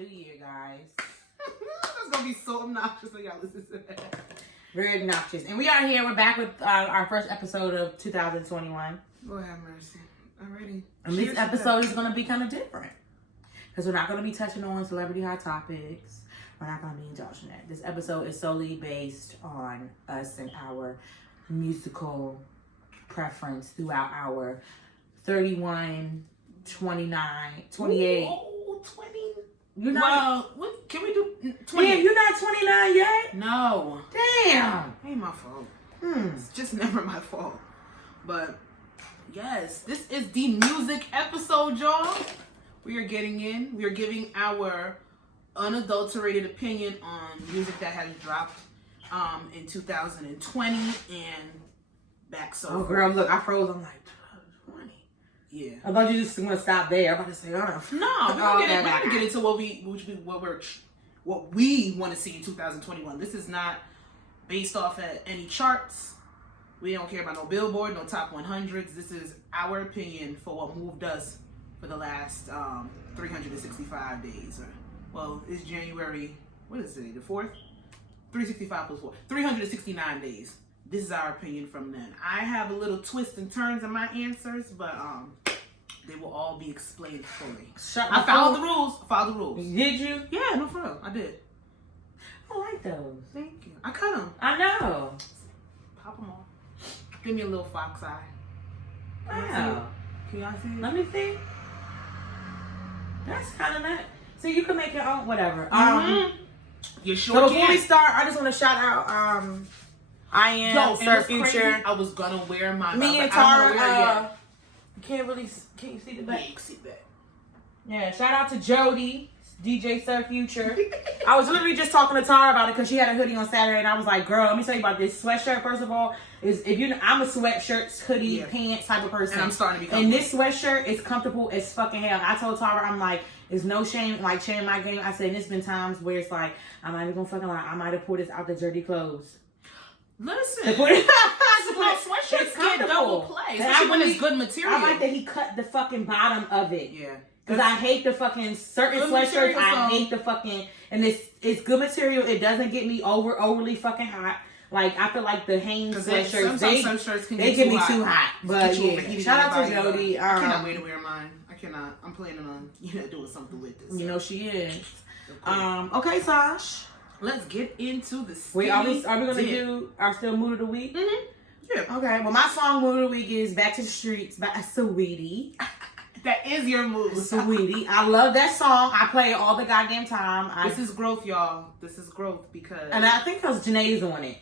new year, guys. That's gonna be so obnoxious when y'all listen to that. Very obnoxious. And we are here. We're back with our first episode of 2021. Lord have mercy. Alrighty. And this episode is going to be kind of different. Because we're not going to be touching on celebrity hot topics. We're not going to be indulging that. This episode is solely based on us and our musical preference throughout our 31, 29, 28. Oh, 20. You're not. What can we do? 20. Damn, you're not 29 yet? No. Damn. Ain't my fault. It's just never my fault. But yes, this is the music episode, y'all. We are getting in. We are giving our unadulterated opinion on music that has dropped in 2020 and back so. Oh, girl, look, I froze. I'm like, 20. Yeah. I thought you just want to stop there. I'm about to say, oh, no, we're gonna get into what we want to see in 2021. This is not based off of any charts. We don't care about no Billboard, no top 100s. This is our opinion for what moved us for the last 365 days. Well, it's January, what is it, the 4th? 365 plus 4. 369 days. This is our opinion from then. I have a little twists and turns in my answers, but they will all be explained fully. I followed the rules. Followed the rules. Did you? Yeah, no, for real. I did. I like those. Thank you. I cut them. I know. Pop them off. Give me a little fox eye. Wow. Can y'all see it? Let me see. That's kind of nice. So you can make your own, whatever. You sure So can. before we start, I just want to shout out I Am, Sir Future. I was gonna wear my. Me and Tara. Can you see the back? Yeah, you can see that. Yeah, shout out to Jody, DJ Sir Future. I was literally just talking to Tara about it because she had a hoodie on Saturday, and I was like, "Girl, let me tell you about this sweatshirt. First of all, I'm a sweatshirt, hoodie, pants type of person, and I'm starting to be comfortable. And this sweatshirt is comfortable as fucking hell. I told Tara, I'm like, there's no shame, like shame in my game. I said, there's been times where it's like, I'm not even gonna fucking lie, I might have pulled this out the dirty clothes. Listen, sweatshirts get double play, especially when it's good material. I like that he cut the fucking bottom of it. Yeah. Because I hate the fucking certain sweatshirts. I hate the fucking, and it's good material. It doesn't get me overly fucking hot. Like, I feel like the Hanes sweatshirts, some shirts can they get me too hot. But yeah, shout out to Jody. I cannot wait to wear mine. I cannot. I'm planning on doing something with this. You know she is. Okay, Sash. Let's get into the. Wait, are we gonna do our still mood of the week? Yeah. Okay. Well, my song mood of the week is "Back to the Streets" by Saweetie. That is your mood. Saweetie. I love that song. I play it all the goddamn time. This is growth, y'all. This is growth because. And I think because Janae's on it.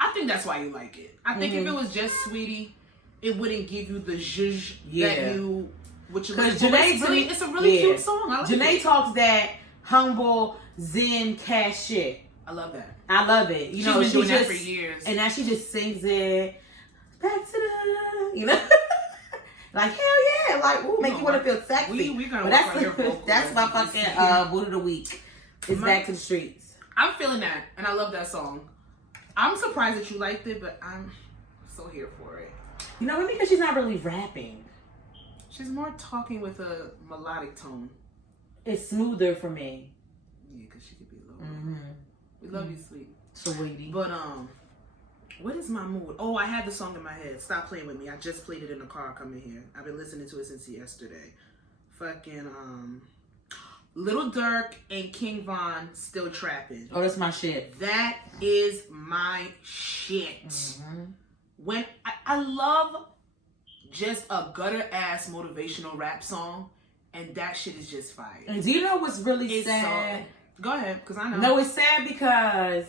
I think that's why you like it. I think if it was just Sweetie, it wouldn't give you the zhuzh that you. Because Janae, it's a really cute song. I like Janae talks that humble Zen cash shit. I love that. I love it. She's been doing that for years. And now she just sings it. Back to the, like, hell yeah. Like, ooh, make you want to feel sexy. We're going to work on your vocals. That's my fucking mood of the week. It's Back to the Streets. I'm feeling that. And I love that song. I'm surprised that you liked it, but I'm so here for it. Maybe because she's not really rapping. She's more talking with a melodic tone. It's smoother for me. Yeah, because she could be lower. We love you, sweet. Sweetie. But, what is my mood? Oh, I had the song in my head. Stop playing with me. I just played it in the car coming here. I've been listening to it since yesterday. Fucking, Lil Durk and King Von, Still Trapping. Oh, that's my shit. That is my shit. When I love just a gutter ass motivational rap song, and that shit is just fire. And do you know what's really sad? Go ahead, because I know. No, it's sad because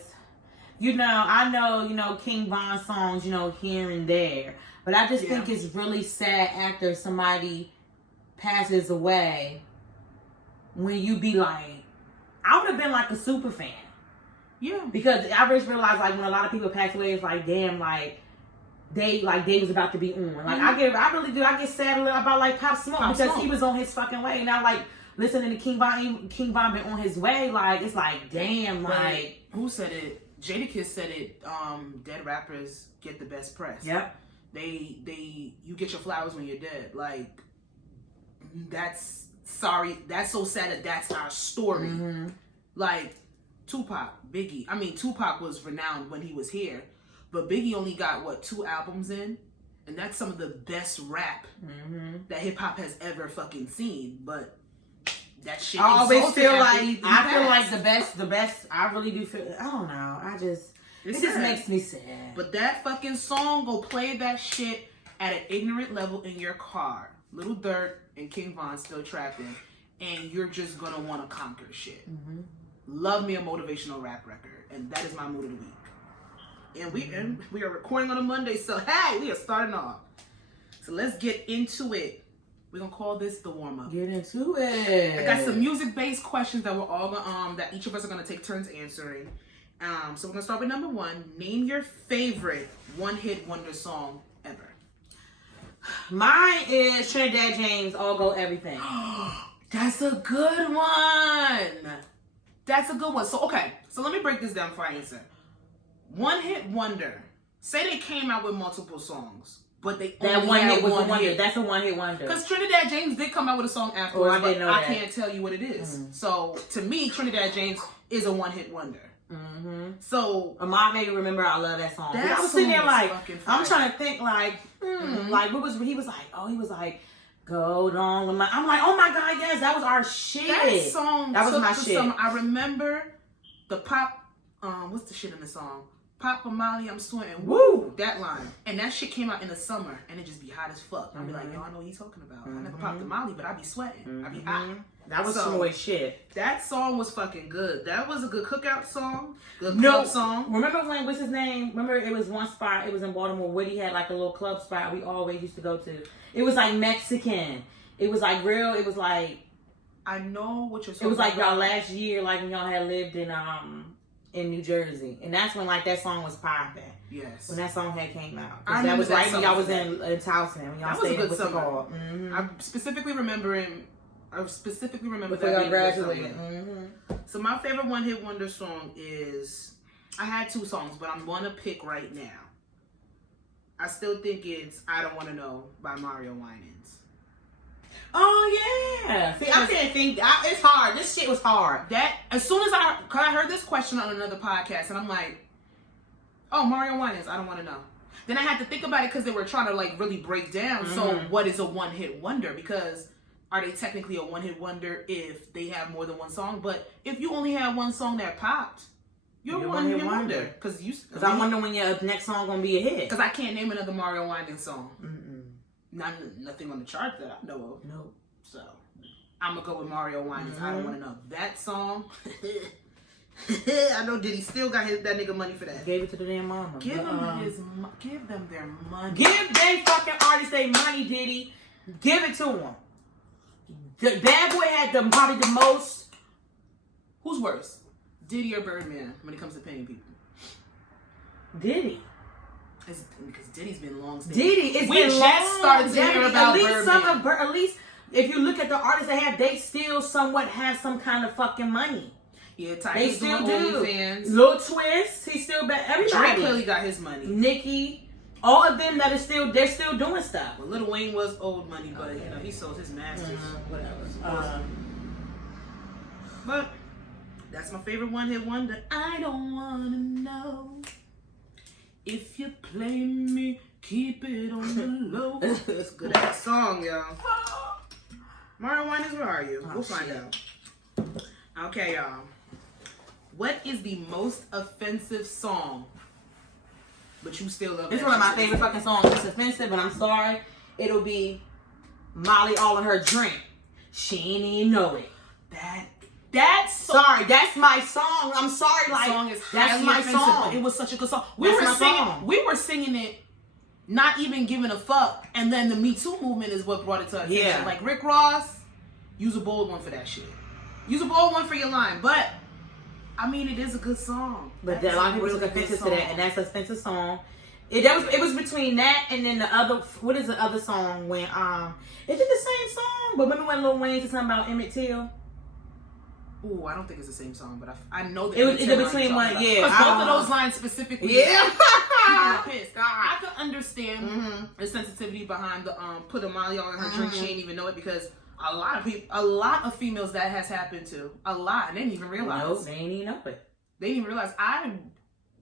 I know King Von songs, here and there, but I just think it's really sad after somebody passes away. When you be like, I would have been like a super fan. Yeah. Because I just realized like when a lot of people pass away, it's like, damn, like they was about to be on. Like I really do. I get sad about like Pop Smoke because he was on his fucking way. Now like listening to King Von been on his way. Like it's like, damn, like who said it? Jadakiss said it. Dead rappers get the best press. Yep. You get your flowers when you're dead. Like that's sorry, that's so sad that that's our story. Mm-hmm. Like, Tupac, Biggie. I mean, Tupac was renowned when he was here, but Biggie only got, what, 2 albums in? And that's some of the best rap that hip-hop has ever fucking seen. But that shit I always feel like, the the best, I really do feel, I don't know, it just makes me sad. But that fucking song, go play that shit at an ignorant level in your car. Lil Durk and King Von still trapping, and you're just gonna want to conquer shit. Love me a motivational rap record, and that is my mood of the week. And we are recording on a Monday, so hey, we are starting off. So let's get into it. We're gonna call this the warm up. Get into it. I got some music based questions that we're all gonna that each of us are gonna take turns answering. So we're gonna start with number 1. Name your favorite one-hit wonder song ever. Mine is Trinidad James, All Go Everything. That's a good one. That's a good one. So, okay. So, let me break this down before I answer. One hit wonder. Say they came out with multiple songs, but they that only one had hit was one a wonder. hit. That's a one hit wonder. Because Trinidad James did come out with a song afterwards, I didn't know I that. can't tell you what it is. So, to me, Trinidad James is a one hit wonder. So, Ahmad made me remember I love that song. That I was sitting there song like, was fucking fire. I'm trying to think like what was, he was like, go on with my, I'm like, oh my God, yes, that was our shit. that song that was took my the shit. summer. I remember the pop, what's the shit in the song? Papa Molly, I'm sweating. Woo! That line. And that shit came out in the summer, and it just be hot as fuck. I'll be like, yo, I know what he's talking about. I never popped the Molly, but I be sweating. I be hot. That was So, some way shit. That song was fucking good. That was a good cookout song. Good club song. Remember when, what's his name? Remember it was one spot, it was in Baltimore, Woody had like a little club spot we always used to go to. It was like Mexican. It was like real, it was like, I know what you're talking about. it was like y'all last year, like when y'all had lived in New Jersey. And that's when like that song was popping. Yes. When that song had came out. I That was remember that right when y'all was summer. in Towson. When y'all That was a stayed good with the summer. call. I specifically remember Before that y'all being a good graduated. summer. So my favorite one hit wonder song is, I had 2 songs, but I'm gonna pick right now. I still think it's I Don't Wanna Know by Mario Winans. Oh yeah. See, I can't think. It's hard. This shit was hard. That as soon as I heard this question on another podcast, and I'm like, oh, Mario Winans, I Don't Wanna Know. Then I had to think about it because they were trying to like really break down. So what is a one hit wonder? Because are they technically a one hit wonder if they have more than one song? But if you only have one song that popped, you're a one hit wonder. Because I wonder when your next song gonna be a hit. Because I can't name another Mario Winans song. Nothing on the chart that I know of. Nope. So I'm gonna go with Mario Winans. I Don't Wanna Know. That song. I know Diddy still got that nigga money for that. Gave it to the damn mama. Give them their money. Give they fucking artists their money, Diddy. Give it to them. The Bad Boy had probably the most. Who's worse, Diddy or Birdman when it comes to paying people? Diddy. Because Diddy's been long standing. Diddy, it's we been just long. started to hear about Birdman. At least if you look at the artists they have, they still somewhat have some kind of fucking money. Yeah, They Tyga's still doing do. OnlyFans. Lil Twist, he's still back. Drake Everybody. clearly got his money. Nicki, all of them they're still doing stuff. Well, Lil Wayne was old money, but you know he sold his masters. Whatever. But that's my favorite one hit wonder. I don't wanna know if you play me, keep it on the low. That's a good ass song, y'all. Mario Winans, where are you? We'll find out. Okay, y'all. What is the most offensive song, but you still love it? It's one of my favorite fucking songs. It's offensive, but I'm sorry. It'll be Molly all in her drink. She ain't even know it. That's sorry. That's my song. I'm sorry. The like song is that's my offensive, song. but it was such a good song. We were singing it, not even giving a fuck. And then the Me Too movement is what brought it to attention. Yeah. Like Rick Ross, use a bold one for that shit. Use a bold one for your line, but I mean it is a good song. But a lot of people took offensive to that, and that's an offensive song. It was between that and then the other. What is the other song when is it the same song? But remember when Lil Wayne said something about Emmett Till? Ooh, I don't think it's the same song, but I know that It was either between one, yeah. Because both of those lines specifically, Yeah. pissed. I could understand the sensitivity behind the put a Molly on her drink. She ain't even know it because a lot of females that has happened to. A lot. And they didn't even realize. No, they didn't even know it. They didn't even realize. I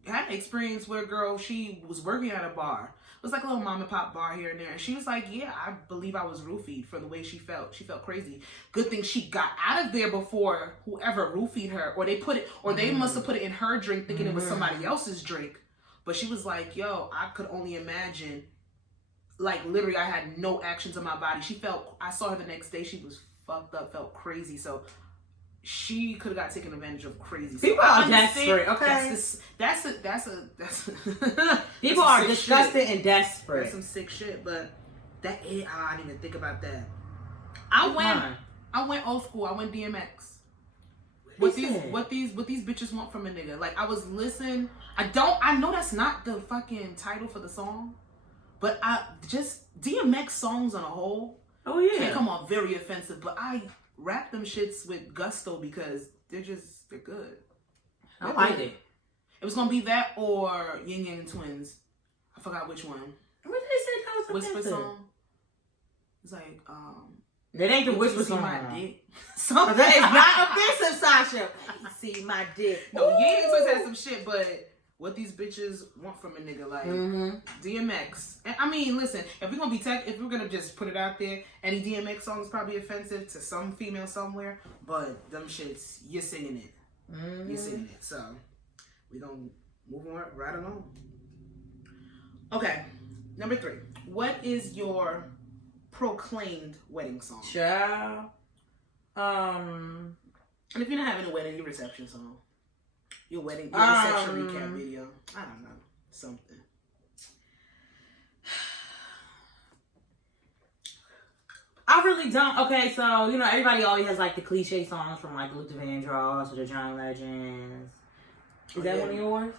had an experience where a girl, she was working at a bar. It was like a little mom and pop bar here and there. And she was like, yeah, I believe I was roofied for the way she felt. She felt crazy. Good thing she got out of there before whoever roofied her. Or they put it, or they must have put it in her drink thinking it was somebody else's drink. But she was like, yo, I could only imagine. Like, literally, I had no actions on my body. I saw her the next day. She was fucked up, felt crazy. So she could have got taken advantage of crazy. People are desperate, okay? That's people are disgusted and desperate. That's some sick shit, but I didn't even think about that. I went old school. I went DMX. What these bitches want from a nigga? Like, I was listening. I know that's not the fucking title for the song, but just DMX songs on a whole. Oh yeah, can come off very offensive, but I rap them shits with gusto because they're good. I like it. It was gonna be that or Yin Yang Twins. I forgot which one. What did they say that was Whisper offensive? song. It's like that ain't the Whisper see song. My dick. That is not offensive, Sasha. See my dick. No, Yin Yang Twins had some shit, but what these bitches want from a nigga, like DMX. And I mean, listen, if we're gonna just put it out there, any DMX song is probably offensive to some female somewhere, but them shits, you're singing it. You're singing it. So we gonna move on right along. Okay, number 3. What is your proclaimed wedding song? Child. And if you're not having a wedding, your reception song. Your wedding, your reception recap video. I don't know. Something. I really don't. Okay, so, you know, everybody always has, like, the cliche songs from, like, Luther Vandross or the John Legends. Is that one of yours?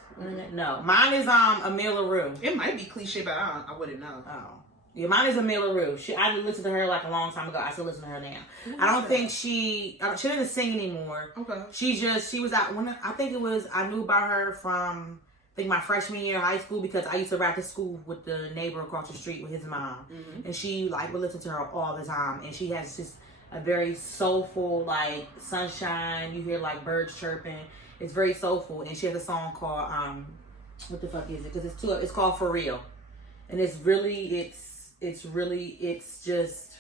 No. Mine is Amir LaRue. It might be cliche, but I wouldn't know. Oh. Yeah, mine is Amir LaRue. I listened to her like a long time ago. I still listen to her now. I don't think she doesn't sing anymore. Okay. She was out when I knew about her from I think my freshman year of high school because I used to ride to school with the neighbor across the street with his mom. And she like would listen to her all the time. And she has just a very soulful, like sunshine. You hear like birds chirping. It's very soulful. And she has a song called what the fuck is it? Because it's called For Real. And it's just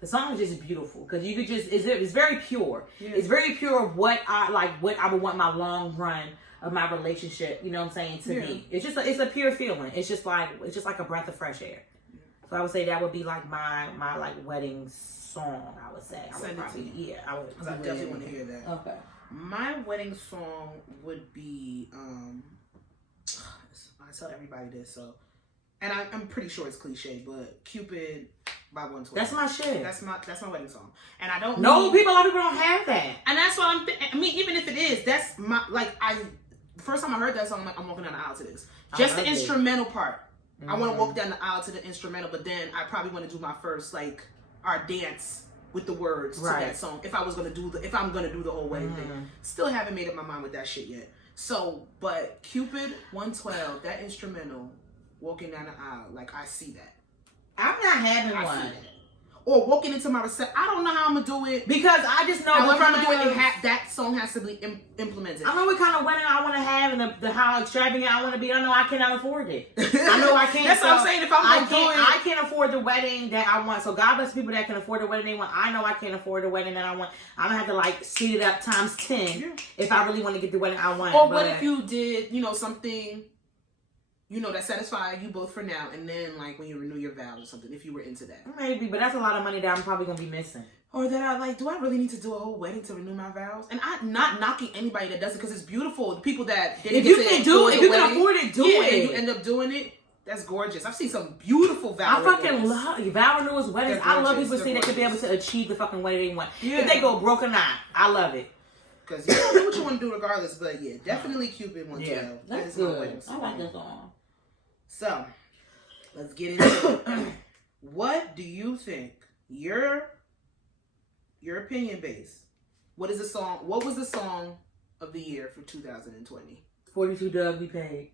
the song is just beautiful because you could just it's very pure. Yeah. It's very pure of what I would want my long run of my relationship. You know what I'm saying to be. It's just it's a pure feeling. It's just like a breath of fresh air. Yeah. So I would say that would be like my like wedding song. I would say. I would because I definitely want to hear that. Okay. My wedding song would be I tell everybody this so. And I'm pretty sure it's cliche, but Cupid by 112. That's my shit. That's my wedding song. And I don't a lot of people don't have that. And that's what I mean, even if it is, that's my the first time I heard that song, I'm like, I'm walking down the aisle to this. Just the instrumental part. I want to walk down the aisle to the instrumental, but then I probably want to do my first our dance with the words to that song. If I'm gonna do the whole wedding thing. Still haven't made up my mind with that shit yet. So, but Cupid 112, that instrumental. Walking down the aisle, like I see that. I'm not having one. Or walking into my reception. I don't know how I'm gonna do it because I just know however I'm gonna do it. That song has to be implemented. I know what kind of wedding I want to have and how extravagant I want to be. I know I cannot afford it. I know I can't. That's what I'm saying. If I can't afford the wedding that I want. So God bless people that can afford the wedding they want. I know I can't afford the wedding that I want. I don't have to speed it up times 10 if I really want to get the wedding I want. Or what if you did, something. That satisfied you both for now, and then when you renew your vows or something, if you were into that. Maybe, but that's a lot of money that I'm probably gonna be missing. Or that do I really need to do a whole wedding to renew my vows? And I'm not knocking anybody that does it because it's beautiful. The people that if you can afford it, do it. And you end up doing it. That's gorgeous. I've seen some beautiful vow renewals. I fucking love vow renewals, weddings. I love people saying they could be able to achieve the fucking wedding they want. Yeah. If they go broke or not, I love it. Because you don't know what you want to do regardless. But yeah, definitely Cupid 112. Yeah, that's good. I like that song. So, let's get into it. What do you think? Your opinion based. What was the song of the year for 2020? 42 Dub, We Paid.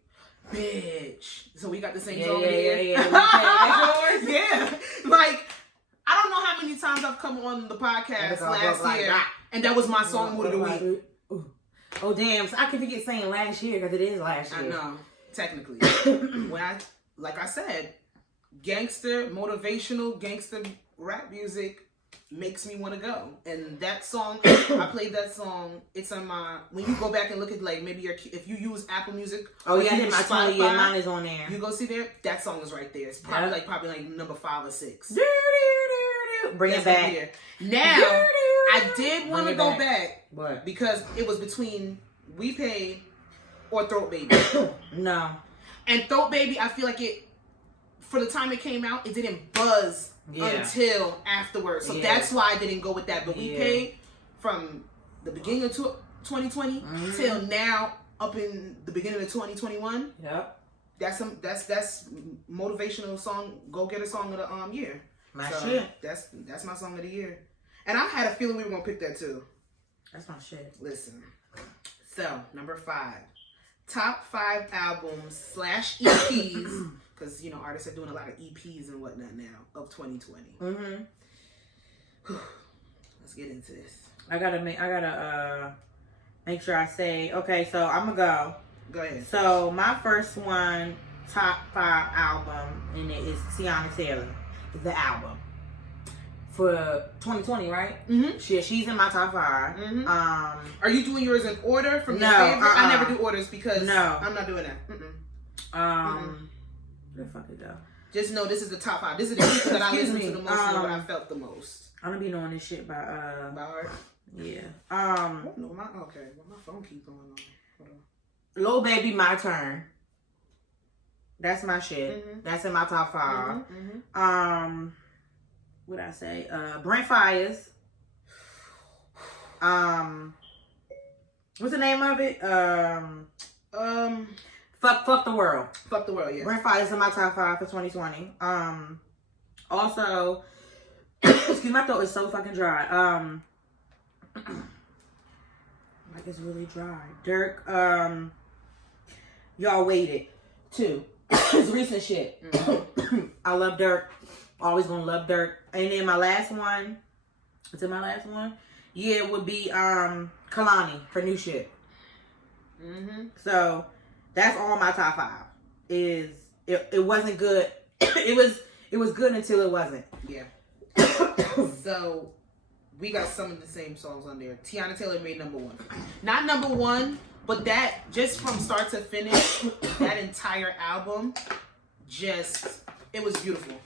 Bitch. So we got the same song here? Yeah. That's yours? Yeah. I don't know how many times I've come on the podcast last year, and that was my song mood of the week. Oh damn! So I can forget saying last year because it is last year. I know, technically. Like I said, motivational gangster rap music makes me want to go. And that song, I played that song. It's on my. When you go back and look at like maybe if you use Apple Music. Oh yeah, I did my Spotify. Yeah, mine is on there. You go see there. That song is right there. It's probably like number 5 or 6. Bring it back. Now I did want to go back. What? Because it was between We Paid or Throat Baby. No. And Throat Baby, I feel like for the time it came out, it didn't buzz until afterwards. So that's why I didn't go with that. But We Paid from the beginning of 2020 till now, up in the beginning of 2021. Yep. That's motivational song, go-getter song of the year. My shit. That's my song of the year. And I had a feeling we were gonna pick that too. That's my shit. Listen. So, number 5. Top 5 albums / EPs. Because, artists are doing a lot of EPs and whatnot now of 2020. Let's get into this. I gotta make sure I say, okay, so I'm gonna go. Go ahead. So, my first one, top 5 album, and it is Teyana Taylor. The album. For 2020, right? Mm-hmm. She's in my top 5. Mm-hmm. Are you doing yours in order from your favorite? I never do orders because I'm not doing that. Where the fuck it go? Just know this is the top 5. This is the people that I listen to the most and what I felt the most. I'm gonna be knowing this shit by heart. Yeah. No, my phone keeps going on. Hold on. Lil Baby, My Turn. That's my shit. Mm-hmm. That's in my top 5. What'd I say? Brent Fires. What's the name of it? Fuck the World. Fuck the World, yeah. Brent Fires in my top 5 for 2020. Also, excuse me, my throat is so fucking dry. Like it's really dry. Dirk, Y'all Waited, 2. It's recent shit. I love Dirk. Always gonna love Dirk. And then my last one, is it my last one? Yeah, it would be Kalani for New Shit. So that's all my top 5. It wasn't good. it was good until it wasn't. Yeah. So we got some of the same songs on there. Teyana Taylor made number 1. Not number 1, but that just from start to finish, that entire album, it was beautiful.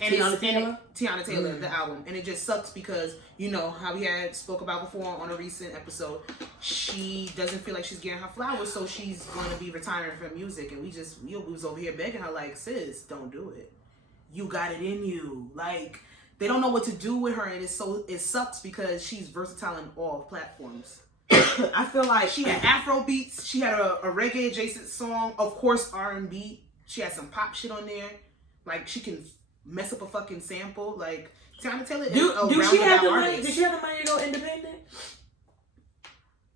And Teyana Taylor, the album. And it just sucks because, how we had spoke about before on a recent episode, she doesn't feel like she's getting her flowers, so she's going to be retiring from music. And we was over here begging her like, sis, don't do it. You got it in you. Like, they don't know what to do with her, and it sucks because she's versatile in all platforms. I feel like she had Afro beats, she had a reggae adjacent song, of course R&B. She had some pop shit on there. Like, she can mess up a fucking sample. Like, Teyana Taylor is Did she have the money to go independent?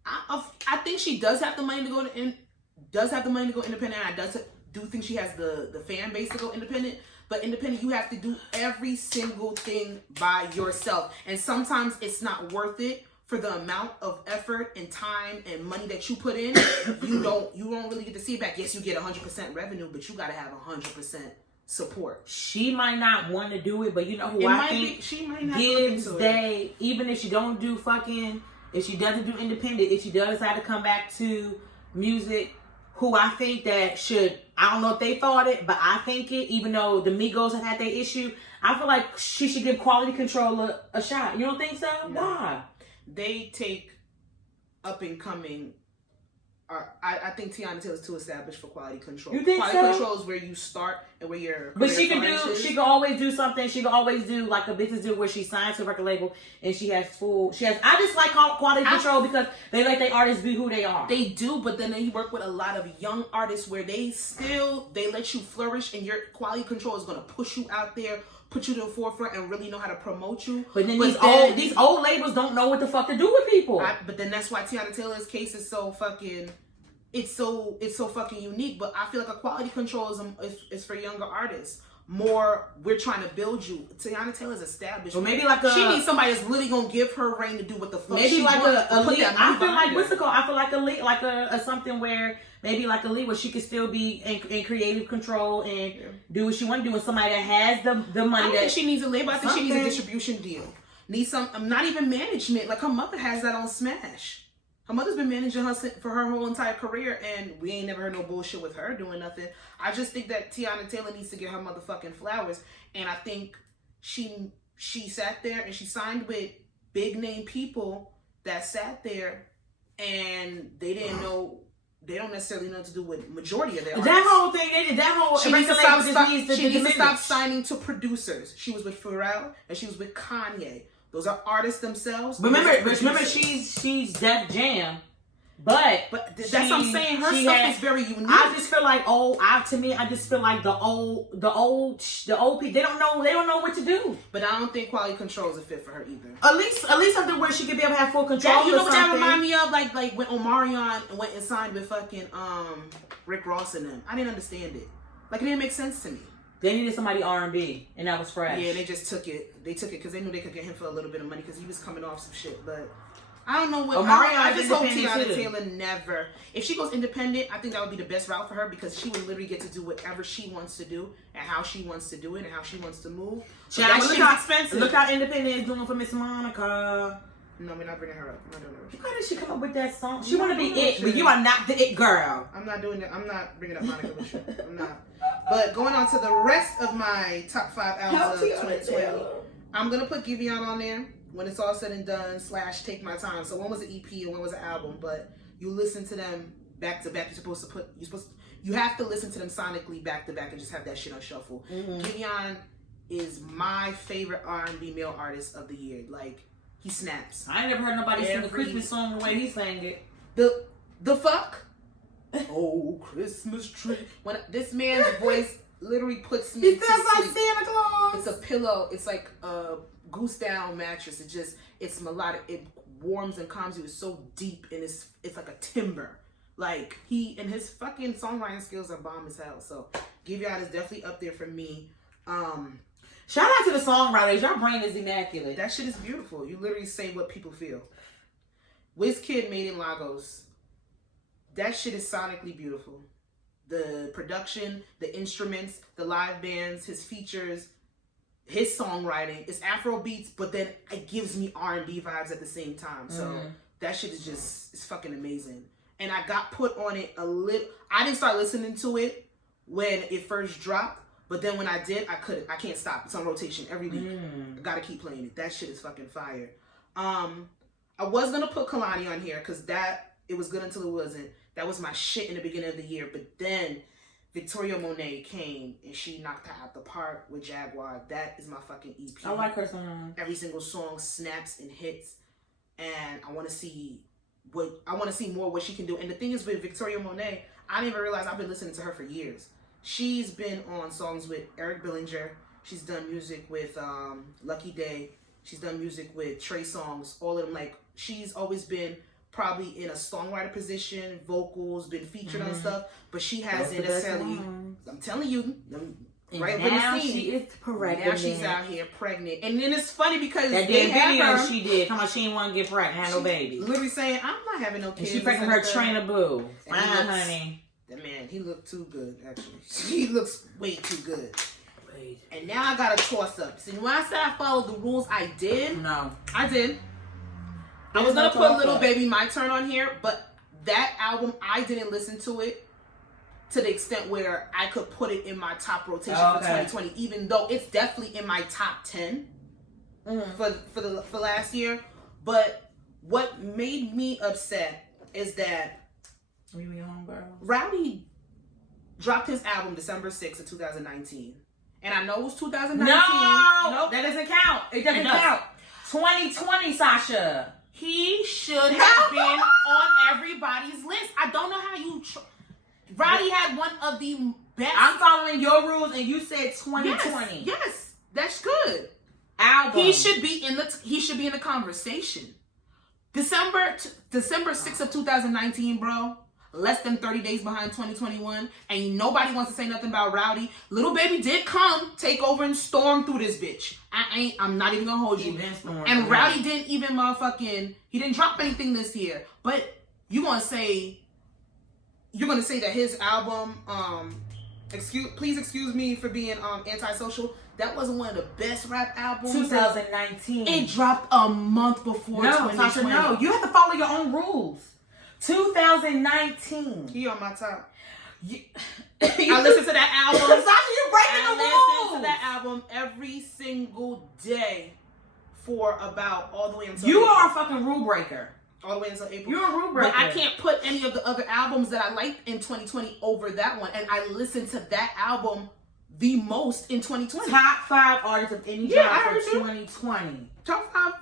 I think she does have the money to go independent. And I do think she has the fan base to go independent. But independent, you have to do every single thing by yourself. And sometimes it's not worth it for the amount of effort and time and money that you put in. You don't really get to see it back. Yes, you get 100% revenue, but you got to have 100% support. She might not want to do it, but you know who I think she might not gives day, even if she don't do if she doesn't do independent, if she does have to come back to music, who I think that should, I don't know if they thought it, but I think it, even though the Migos have had their issue, I feel like she should give Quality Control a shot. You don't think so? No. Why? They take up and coming. I think Teyana Taylor's too established for Quality Control. You think Quality so? Control is where you start and where your But she can always do something. She can always do like a business deal where she signs to a record label and I just like Quality Control because they let their artists be who they are. They do, but then they work with a lot of young artists where they let you flourish, and your Quality Control is going to push you out there, put you to the forefront, and really know how to promote you. But then these old labels don't know what the fuck to do with people. But then that's why Teyana Taylor's case is so fucking, it's so fucking unique. But I feel like a Quality Control is for younger artists. more, we're trying to build you. Tiana Taylor's established. Or maybe like a... She needs somebody that's really going to give her reign to do what the fuck maybe she like wants. a lead. I feel like, her. what's it called? I feel like a lead, like a something where maybe like a lead where she could still be in creative control and do what she want to do with somebody that has the money. I don't think she needs a label. I think she needs a Something. distribution deal. Needs some, not even management. Like her mother has that on Smash. Her mother's been managing her for her whole entire career, and we ain't never heard no bullshit with her doing nothing. I just think that Tiana Taylor needs to get her motherfucking flowers, and I think she sat there and she signed with big name people that sat there, and they didn't know. They don't necessarily know what to do with majority of their artists. That whole thing, that whole... She needs to stop signing to producers. She was with Pharrell and she was with Kanye. Those are artists themselves. But remember, she's Def Jam, but that's what I'm saying. Her stuff is very unique. I just feel like I just feel like the old people, they don't know what to do. But I don't think quality control is a fit for her either. At least something where she could be able to have full control. You know what that remind me of? Like when Omarion went and signed with fucking Rick Ross and them. I didn't understand it. Like it didn't make sense to me. They needed somebody R&B, and that was fresh. Yeah, they just took it. They took it because they knew they could get him for a little bit of money because he was coming off some shit. But I don't know what. I just hope Tiana Taylor never. If she goes independent, I think that would be the best route for her because she would literally get to do whatever she wants to do and how she wants to do it and how she wants to move. So look how expensive. Look how independent is doing for Miss Monica. No, we're not bringing her up. I'm not doing her. Why did she come up with that song? She want to be it, but you are not the it girl. I'm not doing it. I'm not bringing up Monica with you. I'm not. But going on to the rest of my top 5 albums of 2020, I'm going to put Giveon on there when it's all said and done / Take My Time. So one was an EP and one was an album, but you listen to them back to back. You have to listen to them sonically back to back and just have that shit on shuffle. Giveon is my favorite R&B male artist of the year. Like, he snaps. I ain't never heard nobody sing a Christmas song the way he sang it. The fuck? Oh, Christmas tree. When this man's voice literally puts me to sounds like sleep. Santa Claus. It's a pillow. It's like a goose down mattress. It's melodic. It warms and calms you. It's so deep and it's like a timber. Like his fucking songwriting skills are bomb as hell. So Giveon is definitely up there for me. Shout out to the songwriters. Your brain is immaculate. That shit is beautiful. You literally say what people feel. WizKid Made in Lagos. That shit is sonically beautiful. The production, the instruments, the live bands, his features, his songwriting. It's Afro beats, but then it gives me R&B vibes at the same time. So that shit is it's fucking amazing. And I got put on it a little. I didn't start listening to it when it first dropped, but then when I did, I can't stop. It's on rotation every week. I gotta keep playing it. That shit is fucking fire. I was gonna put Kalani on here because it was good until it wasn't. That was my shit in the beginning of the year. But then Victoria Monet came and she knocked her out the park with Jaguar. That is my fucking EP. I like her song. Every single song snaps and hits. And I want to see more what she can do. And the thing is with Victoria Monet, I didn't even realize I've been listening to her for years. She's been on songs with Eric Bellinger. She's done music with Lucky Day. She's done music with Trey Songz. All of them. Like, she's always been probably in a songwriter position, vocals, been featured on stuff, but she hasn't necessarily. I'm telling you, right when the scene. She is pregnant. Now she's out here pregnant, and then it's funny because that they video she did. Come on, she didn't want to get pregnant, have no baby. Literally saying, "I'm not having no kids." And she pregnant her trainer boo. Fine, honey. That man, he looked too good. Actually, he looks way too good. And now I got a toss up. See, when I said I followed the rules, I did. No, I did. I was gonna put Little Baby My Turn on here, but that album, I didn't listen to it to the extent where I could put it in my top rotation for 2020, even though it's definitely in my top 10 for last year. But what made me upset is that Rowdy dropped his album December 6th of 2019. And I know it was 2019. No, nope. That doesn't count. It doesn't count. 2020, Sasha. He should have been on everybody's list. I don't know how you... Rowdy had one of the best... I'm following your rules and you said 2020. Yes, that's good. Album. He should be in the conversation. December 6th of 2019, bro. less than 30 days behind 2021, and nobody wants to say nothing about Rowdy. Lil Baby did come, take over, and storm through this bitch. I'm not even gonna hold you. And Rowdy didn't even he didn't drop anything this year. But you're gonna say that his album, please excuse me for being antisocial, that wasn't one of the best rap albums. 2019. It dropped a month before 2020. Sasha, no. You have to follow your own rules. 2019. He on my top. I listen to that album. Sasha, you're breaking the rules. I listen to that album every single day for about all the way until You April. are a fucking rule breaker. All the way until April. You're a rule breaker. But I can't put any of the other albums that I liked in 2020 over that one. And I listened to that album the most in 2020. Top 5 artists of any genre for 2020. Top 5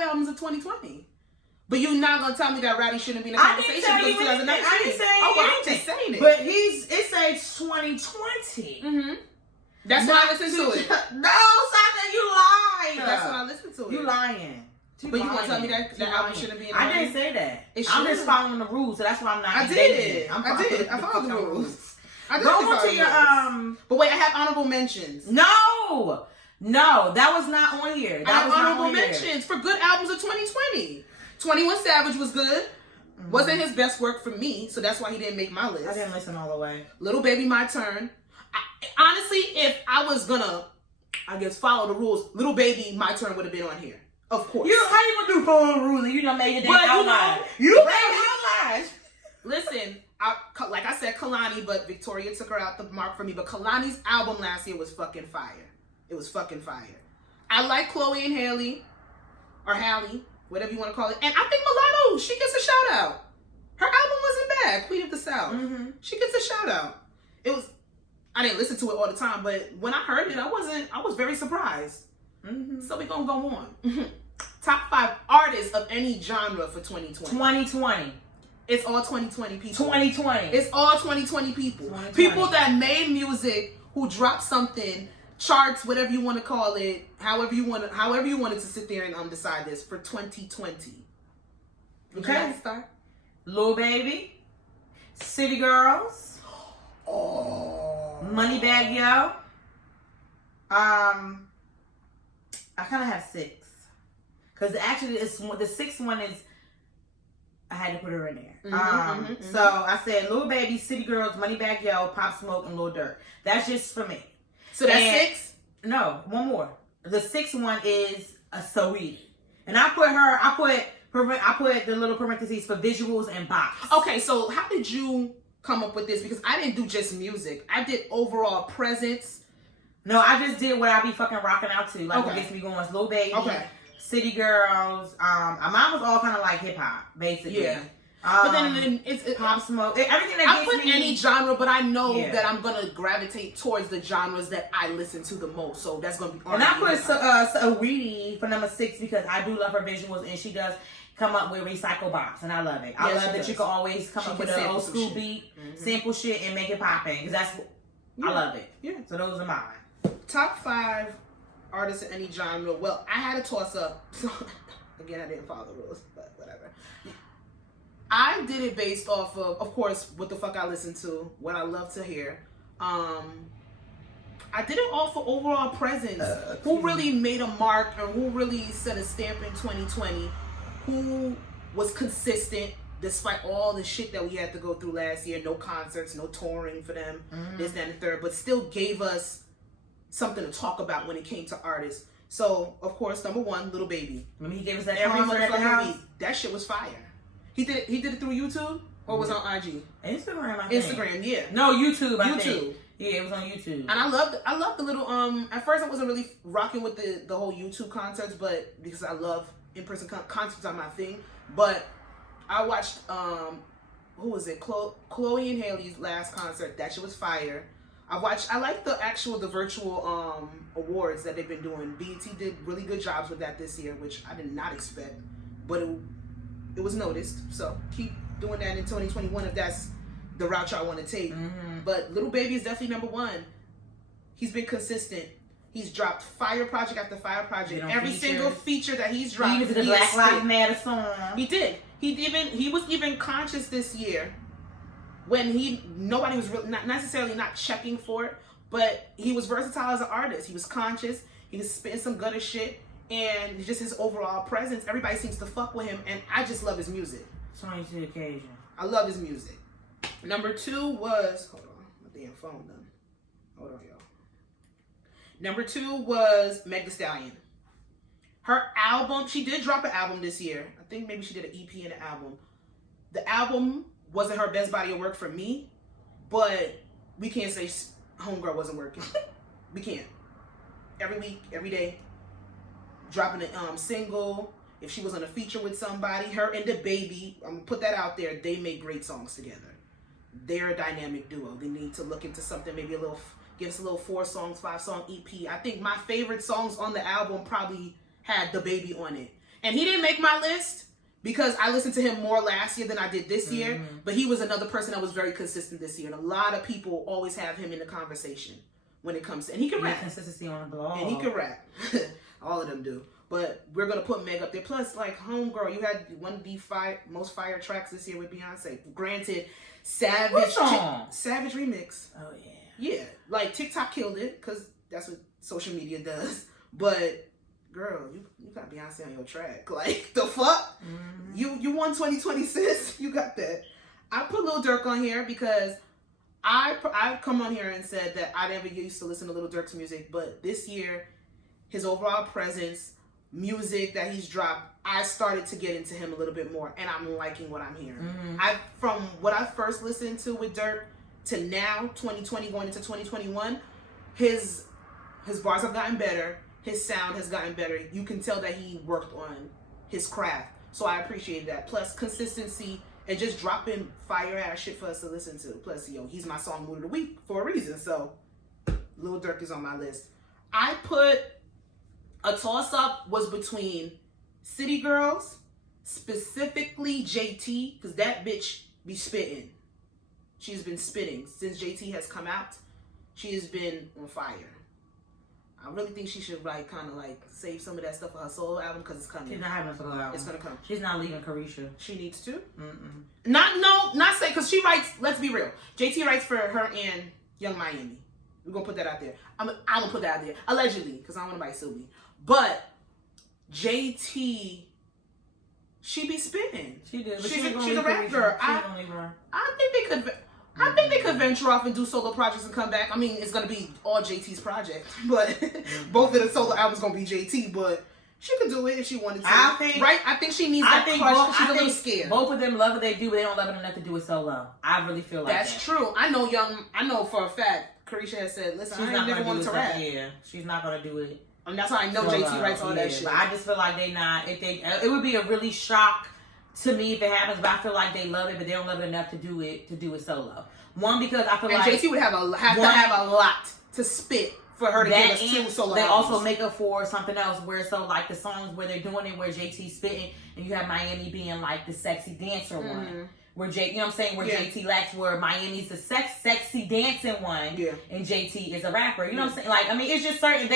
albums of 2020. But you're not gonna tell me that Rowdy shouldn't be in the conversation because 2019. I didn't say I'm just saying it. But it says 2020. Mm-hmm. That's when I listened to it. No, Sasha, you lied. That's when I listened to it. You lying. But you gonna tell me that album shouldn't be in the I didn't say that. I'm just following the rules, so that's why I'm not. I did. I followed the rules. Go on to your But wait, I have honorable mentions. No, that was not on here. I have honorable mentions for good albums of 2020. 21 Savage was good. Mm-hmm. Wasn't his best work for me, so that's why he didn't make my list. I didn't listen all the way. Lil Baby, My Turn. Honestly, if I was gonna, follow the rules, Lil Baby, My Turn would have been on here. Of course. How you gonna do follow the rules and you done made it outline? You made outline. Listen, like I said, Kalani, but Victoria took her out the mark for me. But Kalani's album last year was fucking fire. It was fucking fire. I like Chloe and Haley, or Halle, whatever you want to call it. And I think Mulatto, she gets a shout out. Her album wasn't bad, Queen of the South. Mm-hmm. She gets a shout out. I didn't listen to it all the time, but when I heard it, I was very surprised. Mm-hmm. So we're gonna go on. Top 5 artists of any genre for 2020. 2020. It's all 2020 people. 2020. It's all 2020 people. 2020. People that made music, who dropped something, charts, whatever you want to call it, however you wanted to sit there and decide this for 2020. Okay. Start. Lil Baby, City Girls, Moneybag Yo. I kind of have 6. Because actually, the 6th one is, I had to put her in there. So I said Lil Baby, City Girls, Moneybag Yo, Pop Smoke, and Lil Durk. That's just for me. So that's 6? No, one more. The 6th one is a Saweetie. And I put the little parentheses for visuals and bops. Okay, so how did you come up with this? Because I didn't do just music. I did overall presence. No, I just did what I be fucking rocking out to. Like what gets me going was Lil Baby. Okay. City Girls. Mine was all kind of like hip hop, basically. Yeah. But then it's Pop Smoke. Everything that I put any genre, but I know that I'm gonna gravitate towards the genres that I listen to the most. So that's gonna be. And I put Saweetie for number 6 because I do love her visuals and she does come up with recycle bops and I love it. I love that you can always come up with an old school beat, sample shit, and make it poppin'. Because that's I love it. Yeah. So those are mine. Top 5 artists in any genre. Well, I had a toss up. Again, I didn't follow the rules, but whatever. I did it based off of course, what the fuck I listen to, what I love to hear. I did it off of overall presence. Who really made a mark and who really set a stamp in 2020? Who was consistent despite all the shit that we had to go through last year? No concerts, no touring for them, this, that, and the third, but still gave us something to talk about when it came to artists. So, of course, number 1, Lil Baby. Remember he gave us that every motherfucking week. That shit was fire. He did it through YouTube or was it on IG? Instagram, I think. Instagram, yeah. No, YouTube, I think. Yeah, it was on YouTube. And I love the little at first I wasn't really rocking with the whole YouTube concerts, but because I love in-person concerts are my thing. But I watched who was it? Chloe and Haley's last concert. That shit was fire. I like the virtual awards that they've been doing. BET did really good jobs with that this year, which I did not expect. But it was noticed. So keep doing that in 2021 if that's the route y'all want to take. But Lil Baby is definitely number 1. He's been consistent. He's dropped fire project after fire project. Every single feature that he's dropped. Even to the Black Lives Matter song. He did. He was even conscious this year when nobody was really, not necessarily not checking for it, but he was versatile as an artist. He was conscious. He was spitting some gutter shit, and just his overall presence. Everybody seems to fuck with him, and I just love his music. Showing to the occasion. I love his music. Number 2 was, hold on, my damn phone done. Hold on, y'all. Number 2 was Meg Thee Stallion. Her album, she did drop an album this year. I think maybe she did an EP and an album. The album wasn't her best body of work for me, but we can't say Homegirl wasn't working. We can't. Every week, every day, dropping a single. If she was on a feature with somebody, her and the baby, I'm gonna put that out there, they make great songs together. They're a dynamic duo. They need to look into something, maybe give us a little 4-song, 5-song EP. I think my favorite songs on the album probably had the baby on it. And he didn't make my list because I listened to him more last year than I did this year, but he was another person that was very consistent this year. And a lot of people always have him in the conversation when it comes to, and he can rap. Consistency on the blog. And he can rap. All of them do. But we're going to put Meg up there. Plus, like, Homegirl, you had one of the most fire tracks this year with Beyonce. Granted, Savage remix. Oh, yeah. Yeah. Like, TikTok killed it, because that's what social media does. But, girl, you got Beyonce on your track. Like, the fuck? You won 2020, sis. You got that. I put Lil Durk on here because I've come on here and said that I never used to listen to Lil Durk's music, but this year, his overall presence, music that he's dropped, I started to get into him a little bit more, and I'm liking what I'm hearing. From what I first listened to with Durk to now, 2020 going into 2021, his bars have gotten better, his sound has gotten better. You can tell that he worked on his craft, so I appreciate that. Plus consistency and just dropping fire ass shit for us to listen to. Plus, he's my song mood of the week for a reason. So Lil Durk is on my list. I put a toss-up was between City Girls, specifically JT, because that bitch be spitting. She's been spitting. Since JT has come out, she has been on fire. I really think she should kind of save some of that stuff for her solo album, because it's coming. She's not having a solo album. It's gonna come. She's not leaving Carisha. She needs to. Not say, because she writes. Let's be real. JT writes for her and Young Miami. We're gonna put that out there. I'm gonna put that out there allegedly, because I don't want nobody to sue me. But JT, she be spitting. She did. She's a rap girl. I think they could venture off and do solo projects and come back. I mean, it's gonna be all JT's project, but both of the solo albums gonna be JT. But she could do it if she wanted to. I think she needs that crush. She's a little scared. Both of them love what they do, but they don't love it enough to do it solo. I really feel like that's true. I know for a fact. Carisha has said, "Listen, I ain't never wanted to rap." Yeah, she's not gonna do it. And that's how I know JT writes all that shit. But I just feel like it would be a really shock to me if it happens, but I feel like they love it, but they don't love it enough to do it solo. One, because I feel like JT would have to have a lot to spit for her to give us 2 solo They albums. also make up for something else where the songs where they're doing it where JT's spitting and you have Miami being like the sexy dancer one. Where JT lacks, where Miami's the sexy dancing one, and JT is a rapper. You know what I'm saying? It's just certain.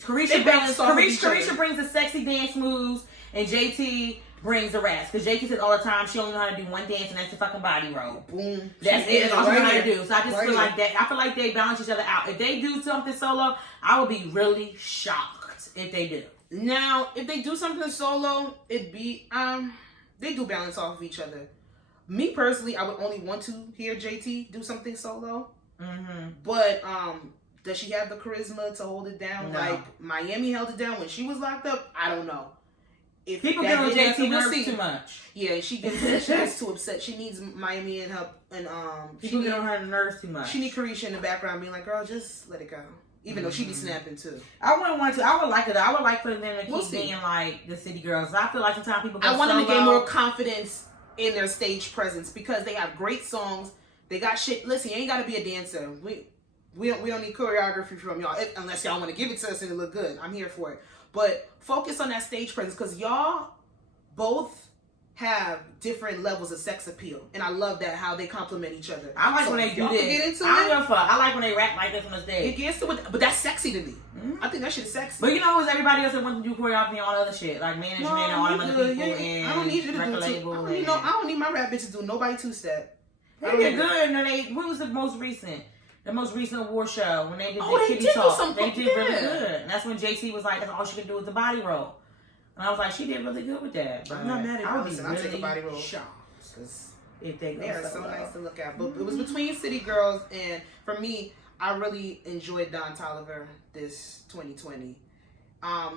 Carisha brings the sexy dance moves, and JT brings the rest. Because JT says all the time she only knows how to do one dance, and that's the fucking body roll. Boom. That's it. That's all she knows how to do. So I just feel like that. I feel like they balance each other out. If they do something solo, I would be really shocked if they do. Now, if they do something solo, it'd be they do balance off of each other. Me personally, I would only want to hear JT do something solo. But does she have the charisma to hold it down? No. Like Miami held it down when she was locked up? I don't know. If people get on JT nerves too much. Yeah, she gets too upset. She needs Miami and her people get on her nerves too much. She need Carisha in the background being like, girl, just let it go. Even though she be snapping too. I wouldn't want to. I would like it. I would like for them to keep being like the City Girls. I feel like sometimes people go I want them to gain more confidence in their stage presence because they have great songs. They got shit. Listen, you ain't got to be a dancer. We don't need choreography from y'all unless y'all want to give it to us and it look good. I'm here for it. But focus on that stage presence because y'all both have different levels of sex appeal, and I love that how they complement each other. I like when they do this. Get into I don't give a fuck. I like when they rap like this on the stage. It gets to it, but that's sexy to me. I think that shit is sexy. But you know, it's everybody else that wants to do choreography and all other shit, like management and all them other people. And I don't need you to do label. I don't need my rap bitches to do nobody two-step. They did good. And what was the most recent? The most recent award show when they did the they Kitty did Talk. They did really good. And that's when JT was like, that's all she could do was the body roll. And I was like, she did really good with that. I'm not mad at her. Listen, I'll take a body roll. Because if they are so nice to look at. But it was between City Girls, and for me, I really enjoyed Don Toliver this 2020.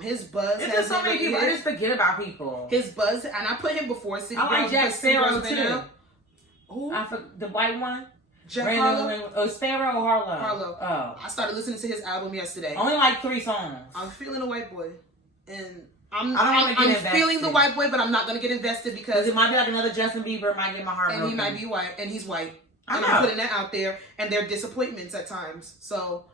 His buzz it's just so many people. I just forget about people. His buzz, and I put him before City Girls. I like Jack Sparrow too. Who? The white one. Jack Harlow? Oh, Sparrow or Harlow? Harlow. Oh. I started listening to his album yesterday. Only like 3 songs. I'm feeling a white boy, and I'm feeling the white boy, but I'm not gonna get invested because it might be like another Justin Bieber. Might get my heart broken. And he might be white, and he's white. And I'm putting that out there, and there are disappointments at times. So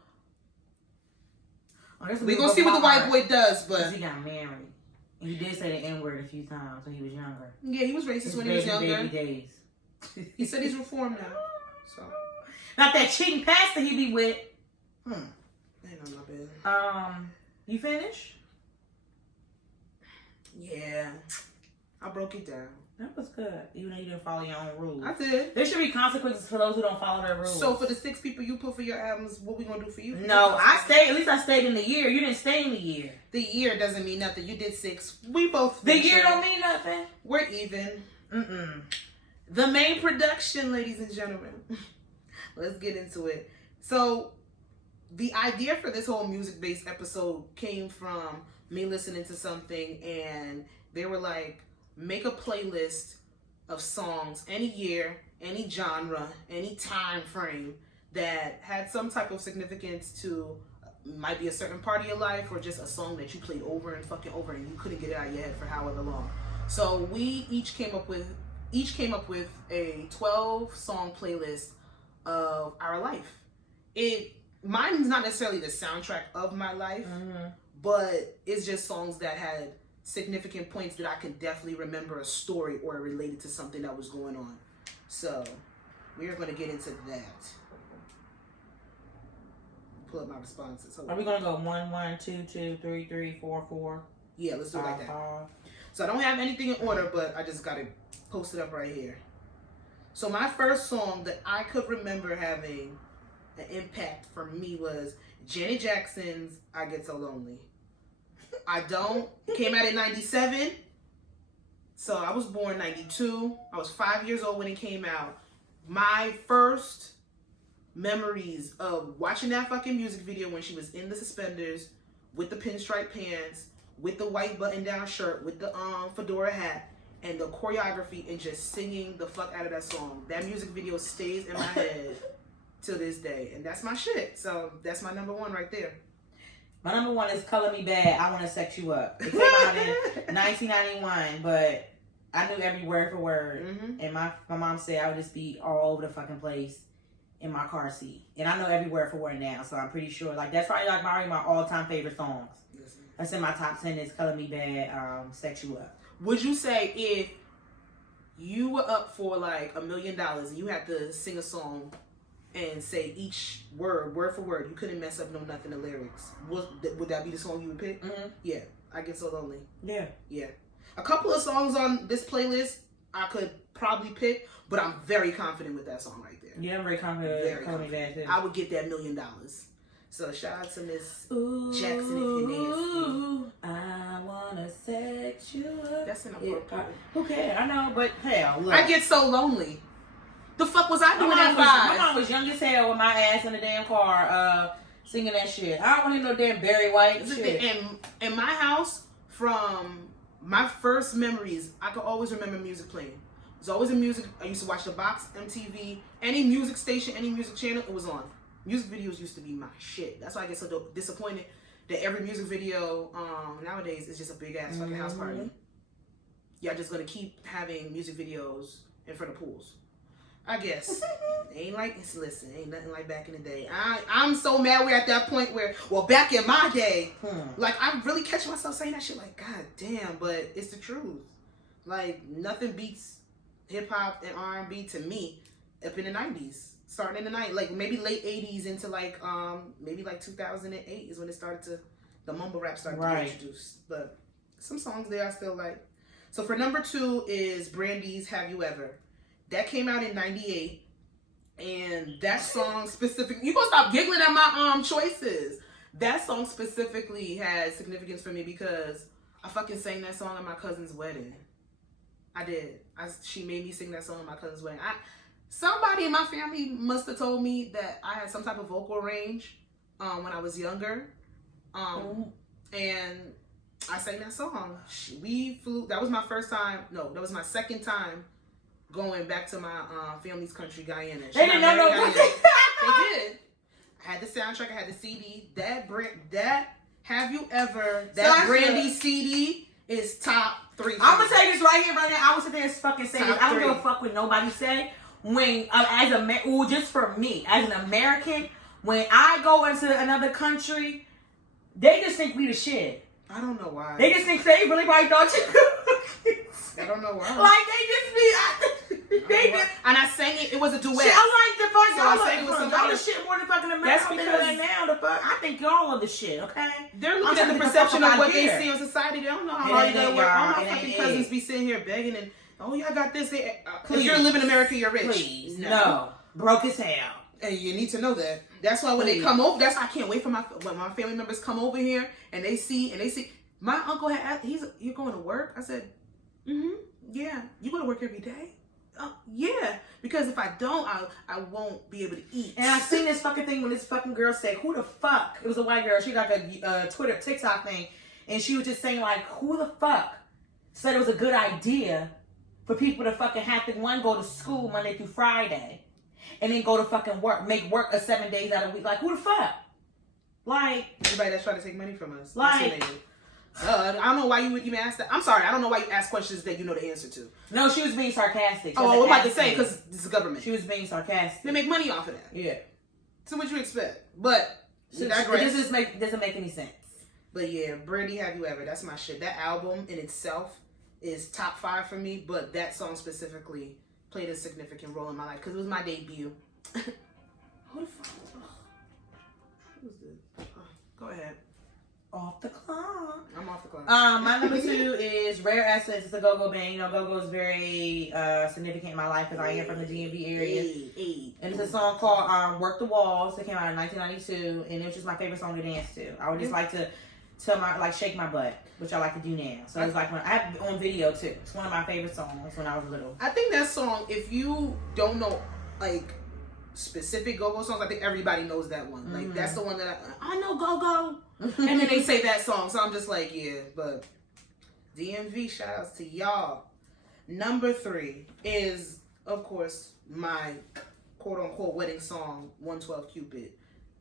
we're gonna see what the white boy does. But he got married, and he did say the N-word a few times when he was younger. Yeah, he was racist when he was younger. Baby days. He said he's reformed now. So not that cheating pastor he be with. Ain't on my bed. You finished? Yeah, I broke it down. That was good, even though you didn't follow your own rules. I did. There should be consequences for those who don't follow their rules. So for the 6 people you put for your albums, what we gonna do for you? No, I stayed. At least I stayed in the year. You didn't stay in the year. The year doesn't mean nothing. You did 6. We both. The year don't mean nothing. We're even. The main production, ladies and gentlemen. Let's get into it. So, the idea for this whole music-based episode came from me listening to something, and they were like, make a playlist of songs, any year, any genre, any time frame that had some type of significance to, might be a certain part of your life, or just a song that you played over and fucking over and you couldn't get it out of your head for however long. So we each came up with a 12-song playlist of our life. Mine's not necessarily the soundtrack of my life, but it's just songs that had significant points that I can definitely remember a story or related to something that was going on. So we are going to get into that. Pull up my responses. Are we going to go 1, 1, 2, 2, 3, 3, 4, 4? Yeah, let's do it like that. 5. So I don't have anything in order, but I just got to post it up right here. So my first song that I could remember having an impact for me was Janet Jackson's I Get So Lonely. Came out in 97. So I was born 92. I was 5 years old when it came out. My first memories of watching that fucking music video when she was in the suspenders with the pinstripe pants, with the white button-down shirt, with the fedora hat, and the choreography, and just singing the fuck out of that song. That music video stays in my head till this day, and that's my shit. So that's my number 1 right there. My number 1 is Color Me Bad, I Wanna Sex You Up. It came out in 1991, but I knew every word for word. And my mom said I would just be all over the fucking place in my car seat. And I know every word for word now, so I'm pretty sure. Like, that's probably like my all-time favorite songs. That's in my top 10 is Color Me Bad, Sex You Up. Would you say if you were up for like $1 million and you had to sing a song and say each word for word, you couldn't mess up nothing the lyrics, would that be the song you would pick? Yeah, I Get So Lonely. Yeah. A couple of songs on this playlist I could probably pick, but I'm very confident with that song right there. Yeah, I'm very confident. Very confident. I would get that $1 million. So shout out to Miss Jackson if you're nasty. I wanna sex you up. That's inappropriate. Who cares? I know, but hell, look. I Get So Lonely. The fuck was I doing at 5? My mom was young as hell with my ass in the damn car singing that shit. I don't want to hear no damn Barry White shit. In my house, from my first memories, I could always remember music playing. There's always a music. I used to watch the Box, MTV, any music station, any music channel, it was on. Music videos used to be my shit. That's why I get so disappointed that every music video nowadays is just a big ass fucking house party. Y'all just gonna keep having music videos in front of pools. I guess. Ain't nothing like back in the day. I'm so mad we're at that point where, well, back in my day, like, I really catch myself saying that shit like, God damn, but it's the truth. Like, nothing beats hip hop and R&B to me up in the 90s. Starting in the night, like maybe late 80s into like maybe like 2008 is when it started to, the mumble rap started to get introduced. But some songs there I still like. So for number 2 is Brandy's Have You Ever. That came out in 98. And that song specifically, you gonna stop giggling at my choices. That song specifically has significance for me because I fucking sang that song at my cousin's wedding. I did. She made me sing that song at my cousin's wedding. Somebody in my family must have told me that I had some type of vocal range when I was younger. And I sang that song. We flew, that was my first time, no, that was my second time going back to my family's country, Guyana. They didn't know They did. I had the soundtrack, I had the CD. That Have You Ever, that Brandy CD is top 3. I'm gonna say this right here, right now. I was sitting there fucking saying this. I don't give a fuck what nobody say. When, just for me, as an American, when I go into another country, they just think we the shit. I don't know why. They just think they really probably thought you. I don't know why. Like, they just be, they just. And I sang it, it was a duet. Shit, I like the fuck, so y'all sang it with somebody. Y'all the shit more than fucking America. That's because right now, the fuck, I think y'all are the shit, okay? They're looking at the perception of what they see in society. They don't know how hard they work. All my fucking cousins be sitting here begging and, oh, y'all got this. Because you're living in America, you're rich. Please, no. Broke as hell. And you need to know that. That's why when they come over, that's why I can't wait for when my family members come over here and they see, my uncle had, you're going to work? I said, yeah. You go to work every day? Yeah. Because if I don't, I won't be able to eat. And I seen this fucking thing when this fucking girl said, who the fuck? It was a white girl. She got a TikTok thing. And she was just saying, like, who the fuck said it was a good idea for people to fucking have to, one, go to school Monday through Friday. And then go to fucking work, make work 7 days out of the week. Like, who the fuck? Like, everybody that's trying to take money from us. Like, I don't know why you would even ask that. I'm sorry, I don't know why you ask questions that you know the answer to. No, she was being sarcastic. Oh, I'm about to say, because this is government. She was being sarcastic. They make money off of that. Yeah. So what you expect? But, it doesn't make any sense. But yeah, Brandy, Have You Ever? That's my shit. That album in itself is top 5 for me, but that song specifically played a significant role in my life because it was my debut. Who the fuck? Who's this? Go ahead. Off the clock. I'm off the clock. My number 2 is Rare Essence. It's a go-go band. You know, go-go is very significant in my life because I am from the DMV area. And it's a song called Work the Walls. It came out in 1992, and it was just my favorite song to dance to. I would just like to shake my butt, which I like to do now. So it's like when I have it on video too. It's one of my favorite songs when I was little. I think that song, if you don't know like specific go-go songs, I think everybody knows that one. Like that's the one that I know go-go. And then they say that song. So I'm just like, yeah, but DMV, shout outs to y'all. Number 3 is, of course, my quote unquote wedding song, 112 Cupid.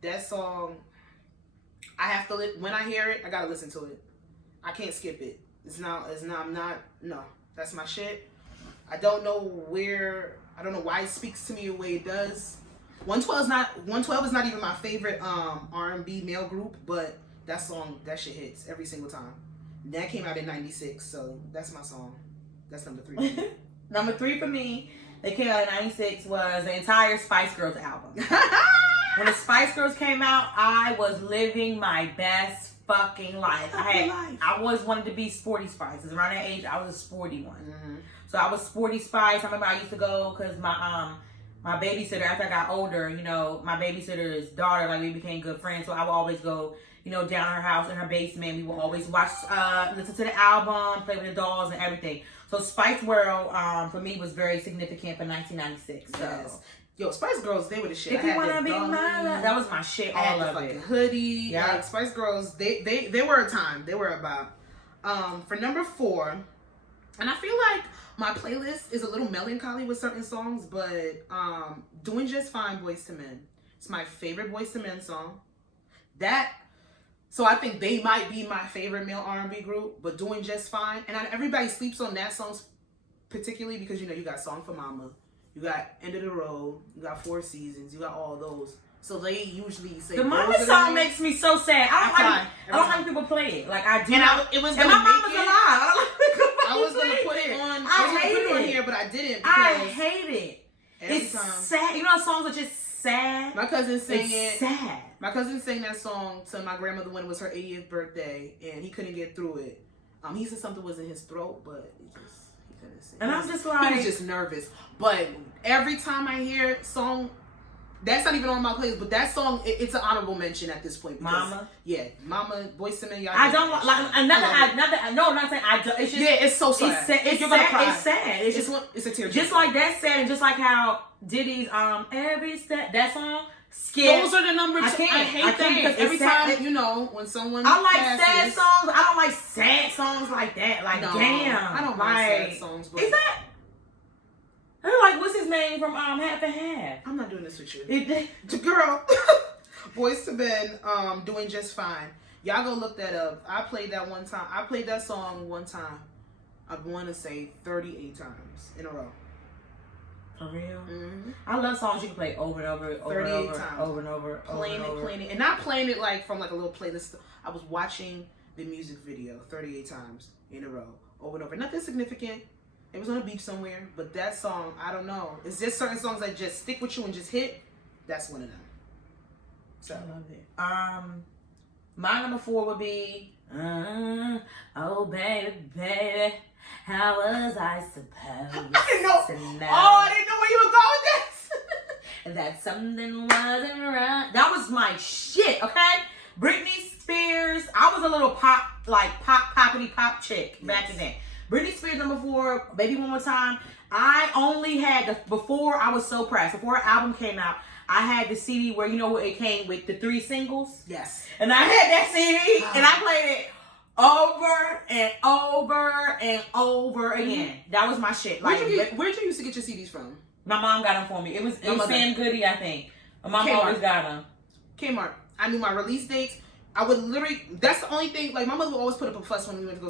That song, I have to, when I hear it, I gotta listen to it. I can't skip it. No, that's my shit. I don't know why it speaks to me the way it does. 112 is not even my favorite R&B male group, but that song, that shit hits every single time. That came out in 96, so that's my song. That's number 3. Number 3 for me, that came out in 96, was the entire Spice Girls album. When the Spice Girls came out, I was living my best fucking life. I always wanted to be Sporty Spice. Because around that age, I was a sporty one. So I was Sporty Spice. I remember I used to go because my babysitter, after I got older, you know, my babysitter's daughter, like we became good friends. So I would always go, you know, down her house in her basement. We would always watch, listen to the album, play with the dolls and everything. So Spice World, for me, was very significant for 1996. So. Yes. Yo, Spice Girls, they were the shit. If you wanna be mine, that was my shit. All of it. Hoodie. Yeah. Like, Spice Girls, they were a time. They were about. For number 4, and I feel like my playlist is a little melancholy with certain songs, but Doing Just Fine, Boyz II Men. It's my favorite Boyz II Men song. So I think they might be my favorite male R&B group, but Doing Just Fine. And everybody sleeps on that song particularly because, you know, you got Song for Mama. You got End of the Road. You got 4 Seasons. You got all those. So they usually say the Mama song makes me so sad. I don't like people play it. Like I do. And it was. And my mama's alive. I was gonna put it on but I didn't. I hate it. It's sad. You know, songs are just sad. My cousin sang it's sad. My cousin sang that song to my grandmother when it was her 80th birthday, and he couldn't get through it. He said something was in his throat, but he couldn't sing. And I'm just like, he was just nervous. But every time I hear a song, that's not even on my playlist, but that song, it's an honorable mention at this point. Because, Mama? Yeah, Mama, BOYFRENNN, y'all. I don't like, I'm not saying I don't. It's just, yeah, it's so sad. It's sad. It's You're sad. gonna cry. It's sad. It's a tear. Just like that sad, and just like how Diddy's every step, that song, Skip. Those are the number two. I hate them because every time, you know, when someone I like passes, sad songs. I don't like sad songs like that. Like, no, damn. I don't like sad songs. But is that? They're like, what's his name from Half and Half? I'm not doing this with you. Girl, Boyz II Men, doing just fine. Y'all go look that up. I played that one time. I played that song one time. I want to say 38 times in a row. For real? Mm-hmm. I love songs you can play over and over, playing it, and not playing it like from like a little playlist. I was watching the music video 38 times in a row, over and over. Nothing significant. It was on a beach somewhere, but that song, I don't know. It's just certain songs that just stick with you and just hit. That's one of them. So I love it. My number 4 would be, oh baby, baby, how was I supposed I didn't know. to know? Oh, I didn't know where you were going with this. That something wasn't right. That was my shit, okay? Britney Spears. I was a little poppity pop chick back in then. Britney Spears, number 4, Baby One More Time. I only had before I was so pressed. Before her album came out, I had the CD where, you know, it came with the 3 singles. Yes. And I had that CD, and I played it over and over and over again. That was my shit. Like, where'd you used to get your CDs from? My mom got them for me. It was Sam Goody, I think. My mom Kmart. always got them. Kmart. I knew my release dates. I would literally. That's the only thing. Like, my mother would always put up a fuss when we went to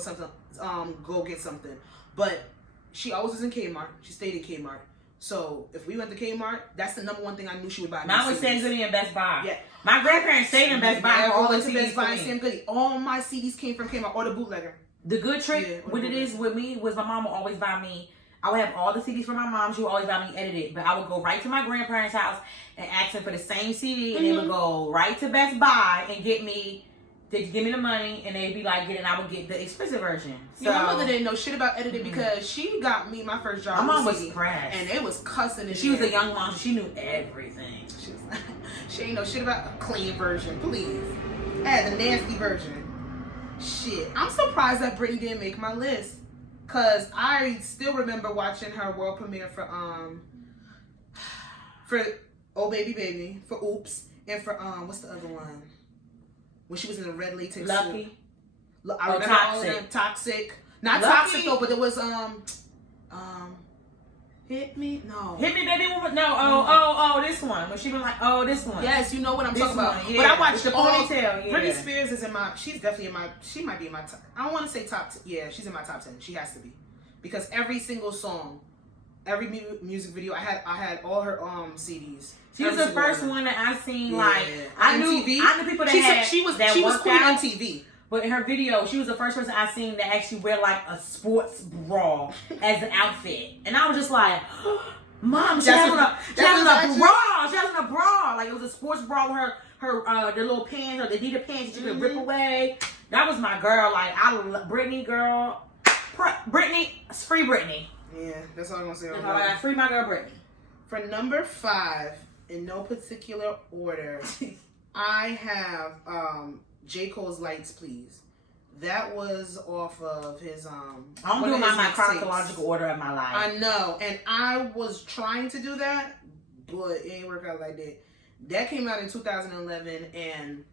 go get something. But she always was in Kmart. She stayed in Kmart. So if we went to Kmart, that's the number one thing I knew she would buy. Mine was Sam Goody and Best Buy. Yeah. My grandparents stayed in Best Buy for all the CDs Best Buy for and me. Sam Goody. All my CDs came from Kmart or the bootlegger. The good trick, what it is with me, was my mom would always buy me. I would have all the CDs from my mom. She would always buy me edited. But I would go right to my grandparents' house and ask them for the same CD. And they would go right to Best Buy and they'd give me the money. And they'd be like, I would get the expensive version. So, my mother didn't know shit about edited because she got me my first job. My mom was fresh. And it was cussing. She was a young mom. So she knew everything. She ain't know shit about a clean version. Please. I had the nasty version. Shit. I'm surprised that Britney didn't make my list. Cause I still remember watching her world premiere for Oh Baby Baby, for Oops, and for what's the other one? When she was in the red latex Lucky. suit. I remember all of them. Toxic. Not Lucky. Toxic though, but there was Hit Me? No. Hit Me Baby One. No. Oh, this one. When she was like, oh, this one. Yes, you know what I'm talking about. Yeah. But I watched the ponytail. Yeah. Britney Spears is she's definitely in my, she might be in my top, I don't want to say top, yeah, she's in my top 10. She has to be. Because every single song, every music video, I had all her CDs. She was the first one that I seen, like, I knew people that she was queen on TV. But in her video, she was the first person I seen that actually wear like a sports bra as an outfit. And I was just like, Mom, she has on a bra. She has on a bra. Like, it was a sports bra with her the little pants, or the Adidas pants that you could rip away. That was my girl. Like, I love Britney, girl. Britney, free Britney. Yeah, that's all I'm going to say. All right, free my girl Britney. For number 5, in no particular order, I have J. Cole's Lights, Please. That was off of his I'm doing my chronological order of my life. I know, and I was trying to do that, but it ain't work out like that. That came out in 2011, and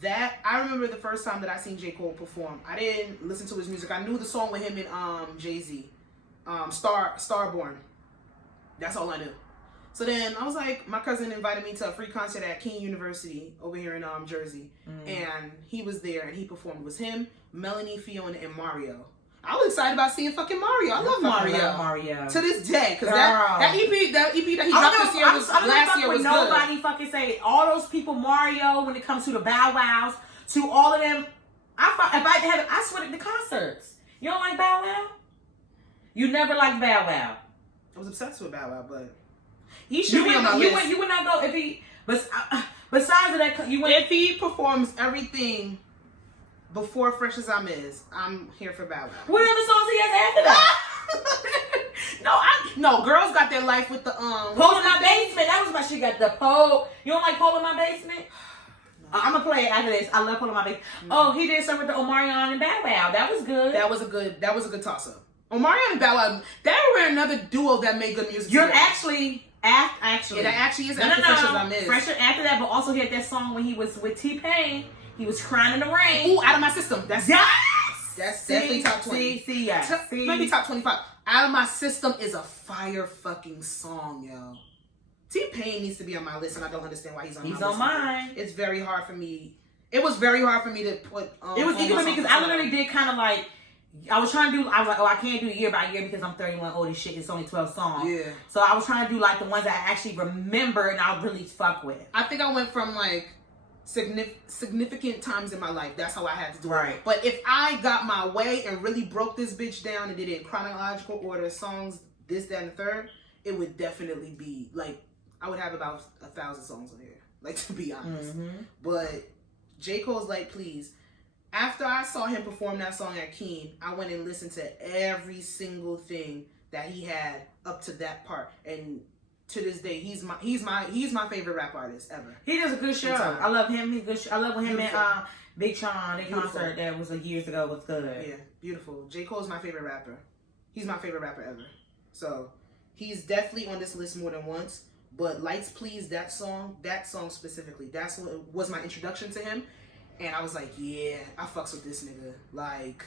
that, I remember the first time that I seen J. Cole perform. I didn't listen to his music. I knew the song with him and Jazzy, Starborn. That's all I knew. So then I was like, my cousin invited me to a free concert at King University over here in Jersey. And he was there and he performed. It was him, Melanie, Fiona, and Mario. I was excited about seeing fucking Mario. I love Mario. To this day. Because that EP that he dropped this year was last year was good. Nobody fucking say all those people Mario when it comes to the Bow Wows, to all of them. I sweat at the concerts. You don't like Bow Wow? You never liked Bow Wow. I was obsessed with Bow Wow, but he should be on my list. You would not go if he. But besides that, you went if he performs everything before Fresh as I'm here for Bow Wow. What other songs he has after that? No, Girls Got Their Life with the Pole in My Basement. That was my shit. Got the pole. You don't like Pole in My Basement? No. I'm gonna play it after this. I love Pole in My Basement. No. Oh, he did something with the Omarion and Bow Wow. That was good. That was a good toss up. Omarion and Bow Wow. They were another duo that made good music. You're actually. Yeah, that actually is after Fresh as I'm is. Fresher after that, but also he had that song when he was with T-Pain. He was crying in the rain. Ooh, Out of My System. That's definitely top 20. Maybe top 25. Out of My System is a fire fucking song, yo. T-Pain needs to be on my list, and I don't understand why he's on my list. He's on mine. It's very hard for me. It was very hard for me to put. It was easy for me because I literally did kind of like. I was trying to do. I was like, oh, I can't do year by year because I'm 31 old as shit. It's only 12 songs. Yeah. So I was trying to do like the ones that I actually remember and I really fuck with. I think I went from like significant times in my life. That's how I had to do it. But if I got my way and really broke this bitch down and did it in chronological order, songs, this, that, and the third, it would definitely be like I would have about 1,000 songs on here. Like, to be honest. Mm-hmm. But J. Cole's Like Please. After I saw him perform that song at Keen, I went and listened to every single thing that he had up to that part, and to this day, he's my favorite rap artist ever. He does a good show. I love him. He's good. I love when him and Big Sean, their concert that was years ago was good. Yeah, beautiful. J. Cole's my favorite rapper. He's my favorite rapper ever. So he's definitely on this list more than once. But Lights Please, that song specifically, that's what was my introduction to him. And I was like, yeah, I fucks with this nigga. Like,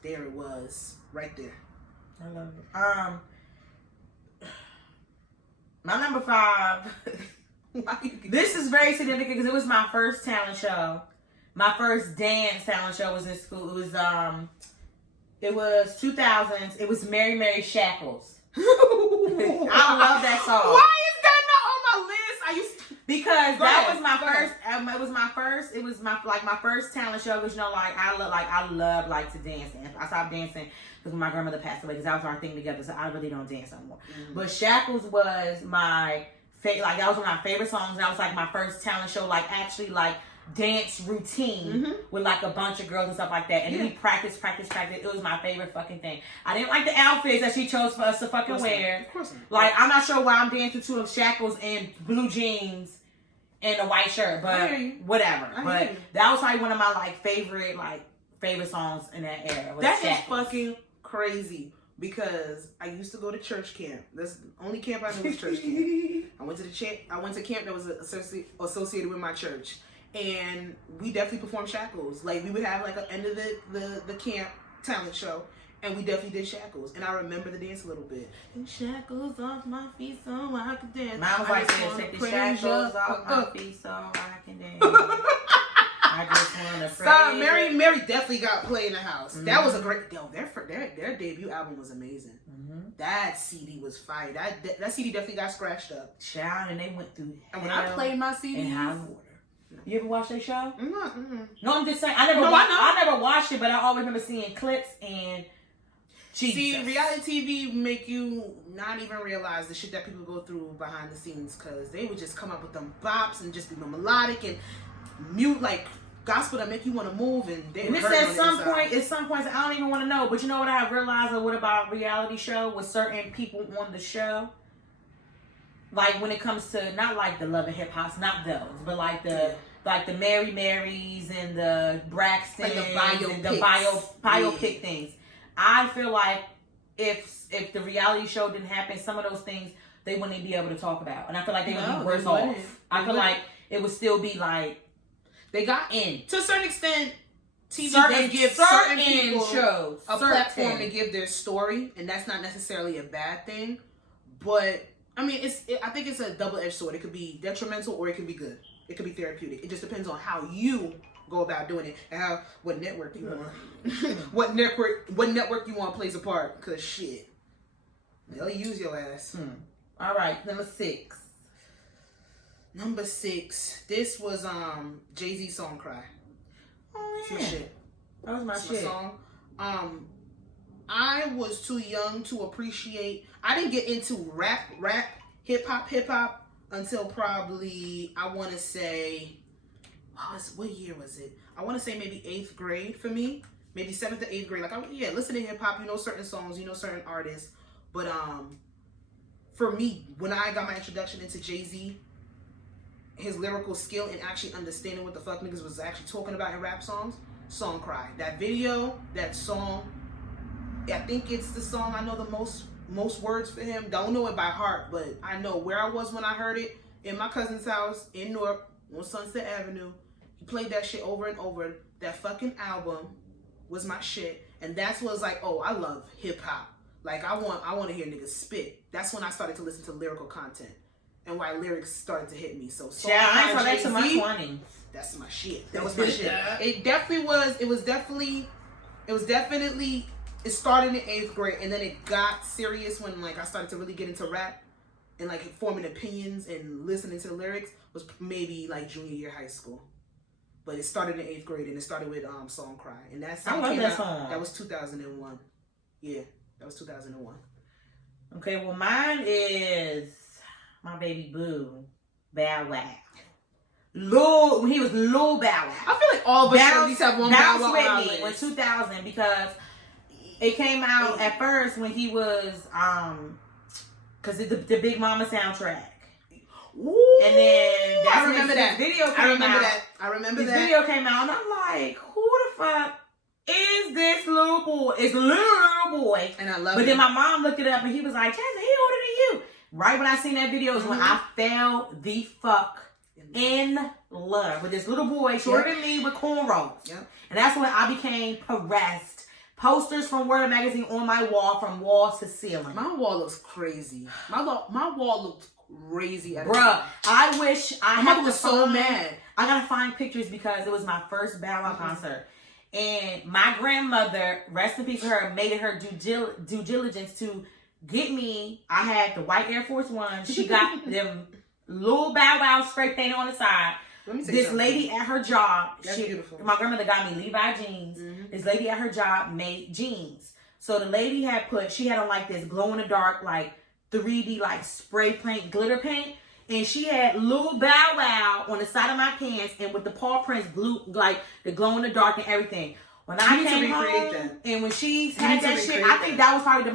there it was. Right there. I love it. My number 5. This is very significant because it was my first talent show. My first dance talent show was in school. It was 2000s. It was Mary Mary Shackles. I love that song. Why is that not on my list? I used to... Because that was my first. It was my first. It was my first talent show. Because I love to dance. And I stopped dancing because my grandmother passed away. Because that was our thing together. So I really don't dance anymore. Mm-hmm. But Shackles was my favorite. Like, that was one of my favorite songs. And that was like my first talent show. Like, actually like dance routine with like a bunch of girls and stuff like that. And then we practice. It was my favorite fucking thing. I didn't like the outfits that she chose for us to fucking wear. Of course not. Like, I'm not sure why I'm dancing to Shackles and blue jeans and a white shirt, but whatever. But that was probably one of my favorite songs in that era. That is fucking crazy because I used to go to church camp. That's the only camp I knew was church camp. I went to camp that was associated with my church, and we definitely performed Shackles. Like, we would have like an end of the camp talent show. And we definitely did Shackles. And I remember the dance a little bit. And shackles off my feet so I can dance. Mine was like this. Take the shackles off my feet so I can dance. I just want to pray. Mary definitely got Play in the House. Mm-hmm. That was a great... Yo, their debut album was amazing. Mm-hmm. That CD was fire. That CD definitely got scratched up. Child, and they went through and when I played my CDs... And high water. You ever watch their show? Mm-hmm. No, I'm just saying. I never watched it, but I always remember seeing clips and... Jesus. See, reality TV make you not even realize the shit that people go through behind the scenes, because they would just come up with them bops and just be melodic and mute, like gospel that make you want to move. And it's at some points I don't even want to know. But you know what I have realized or what about reality show with certain people on the show? Like, when it comes to not like the Love and Hip Hops, not those, but like the Mary Marys and the Braxtons, like the biopic things. I feel like if the reality show didn't happen, some of those things they wouldn't be able to talk about, and I feel like they would be worse off. I feel like it would still be like they got in to a certain extent. TV does give certain people shows a platform to give their story, and that's not necessarily a bad thing. But I mean, I think it's a double-edged sword. It could be detrimental or it can be good. It could be therapeutic. It just depends on how you go about doing it and what network you want. what network you want plays a part, because shit, they'll use your ass. All right, number 6. This was Jay-Z's song Cry. Oh yeah, my shit. That was my shit. Song. I was too young to appreciate. I didn't get into rap, hip hop until probably, I want to say, what year was it? I want to say maybe 8th grade for me, maybe 7th or 8th grade. Like, listen to hip hop. You know certain songs, you know certain artists. But for me, when I got my introduction into Jay-Z, his lyrical skill and actually understanding what the fuck niggas was actually talking about in rap songs, Song Cry. That video, that song, I think it's the song I know the most words for him. Don't know it by heart, but I know where I was when I heard it. In my cousin's house in Newark on Sunset Avenue. He played that shit over and over. That fucking album was my shit. And that's what was like, oh, I love hip hop. Like I want to hear niggas spit. That's when I started to listen to lyrical content. And why lyrics started to hit me. So yeah, I saw that to my 20s. That's my shit. That was my shit. It definitely was. It started in 8th grade, and then it got serious when like I started to really get into rap and like forming opinions and listening to the lyrics was maybe like junior year high school. But it started in 8th grade, and it started with Song Cry, and that song I love that song. That was 2001. Yeah, that was 2001. Okay, well mine is my baby boo, Bow Wow. When he was Lil Bow Wow. I feel like all of us at least have one Bow Wow on our list. Was 2000 because it came out at first when he was because it's the Big Mama soundtrack. Ooh, and then I remember that video came out. I remember that. This video came out, and I'm like, who the fuck is this little boy? It's a little boy. And I love it. But then my mom looked it up, and he was like, Jazzy, he older than you. Right when I seen that video is when I fell the fuck in love with this little boy, shorter than me, with cornrows. Yep. And that's when I became pressed. Posters from Word magazine on my wall, from wall to ceiling. My wall looks crazy. My wall looked crazy. Bruh, I wish I had was so mad. I gotta find pictures because it was my first Bow Wow concert. And my grandmother, rest in peace for her, made it her due diligence to get me. I had the white Air Force One. She got them little Bow Wow spray painted on the side. This lady at her job, beautiful. My grandmother got me Levi jeans. This lady at her job made jeans. So the lady she had on like this glow in the dark, like 3D, like spray paint, glitter paint. And she had Lil Bow Wow on the side of my pants and with the paw prints glue, like the glow in the dark and everything. When I came home and when she had that shit, I think that was probably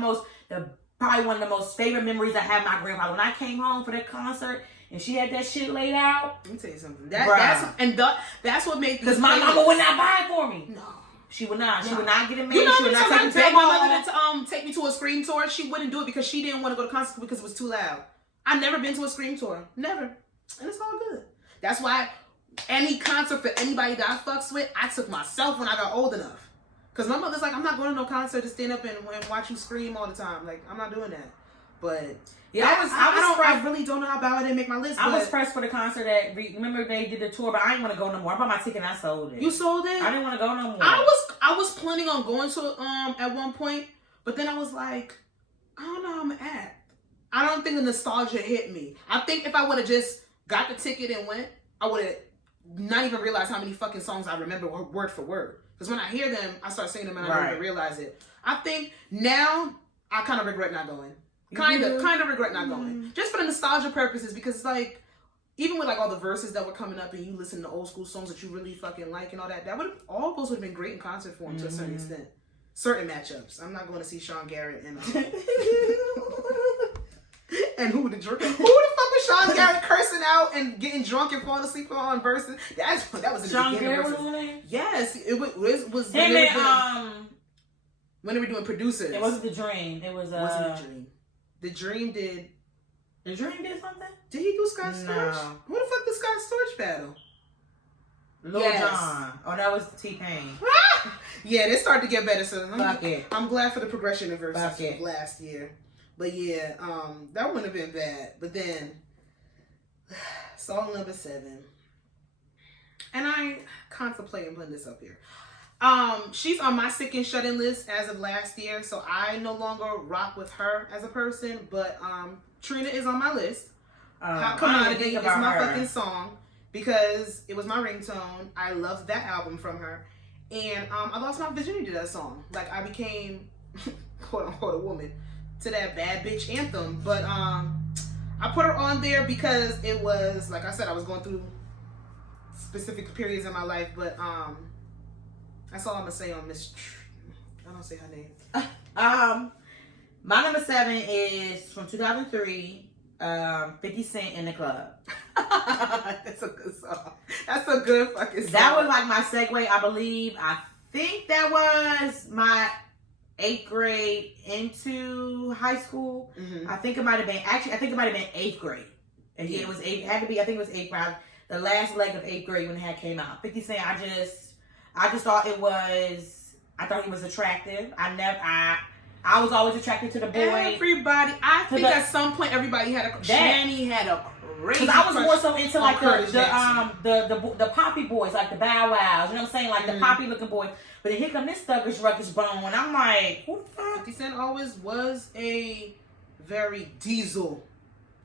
probably one of the most favorite memories I had of my grandfather. When I came home for that concert, and she had that shit laid out. Let me tell you something. That's what made because my mama would not buy it for me. No, she would not. She would not get it made. You know, she would not take my mother to take me to a Scream tour. She wouldn't do it because she didn't want to go to concerts because it was too loud. I've never been to a Scream tour. Never, and it's all good. That's why any concert for anybody that I fucks with, I took myself when I got old enough. Because my mother's like, I'm not going to no concert to stand up and watch you scream all the time. Like, I'm not doing that. But yeah, I really don't know how Bow Wow didn't make my list. I was pressed for the concert remember they did the tour, but I didn't want to go no more. I bought my ticket and I sold it. You sold it? I didn't want to go no more. I was planning on going to at one point, but then I was like, I don't know how I'm gonna act. I don't think the nostalgia hit me. I think if I would have just got the ticket and went, I would have not even realized how many fucking songs I remember word for word. Because when I hear them, I start singing them and I don't even realize it. I think now I kind of regret not going. Kind of regret not going. Just for the nostalgia purposes, because it's like, even with like all the verses that were coming up and you listen to old school songs that you really fucking like and all that, all those would have been great in concert form to a certain extent. Certain matchups. I'm not going to see Sean Garrett and and who the fuck was Sean Garrett cursing out and getting drunk and falling asleep on verses? That was in Sean the beginning. Garrett was on there? Yes, it was him and when are we doing producers? It wasn't The Dream. It was wasn't The Dream. The Dream did something? Did he do Scott Storch? Who the fuck did Scott Storch battle? Lil Jon. Oh, that was T-Pain. Yeah, they started to get better. So I'm glad for the progression of verses of last year. But yeah, that wouldn't have been bad. But then, song number 7. And I contemplating putting this up here. She's on my sick and shut in list as of last year, so I no longer rock with her as a person. But Trina is on my list. How Commodity is my fucking song because it was my ringtone. I loved that album from her, and I lost my virginity to that song. Like I became quote unquote a woman, to that bad bitch anthem. But I put her on there because it was, like I said, I was going through specific periods in my life. But that's all I'm gonna say on Miss. I don't say her name. My number 7 is from 2003. 50 Cent In the Club. That's a good song. That's a good fucking song. That was like my segue, I believe. I think that was my 8th grade into high school. Mm-hmm. I think it might have been 8th grade. And yeah, it was 8th. It had to be. I think it was 8th grade. The last leg of 8th grade when it came out. 50 Cent. I just thought it was. I thought he was attractive. I was always attracted to the boy. Everybody, I think at some point everybody had a. Shani had a crazy. Because I was more so into like the poppy boys, like the Bow Wows. You know what I'm saying? Like the poppy looking boys. But then here come this thuggish ruckish bone, and I'm like, who the fuck? 50 Cent always was a very diesel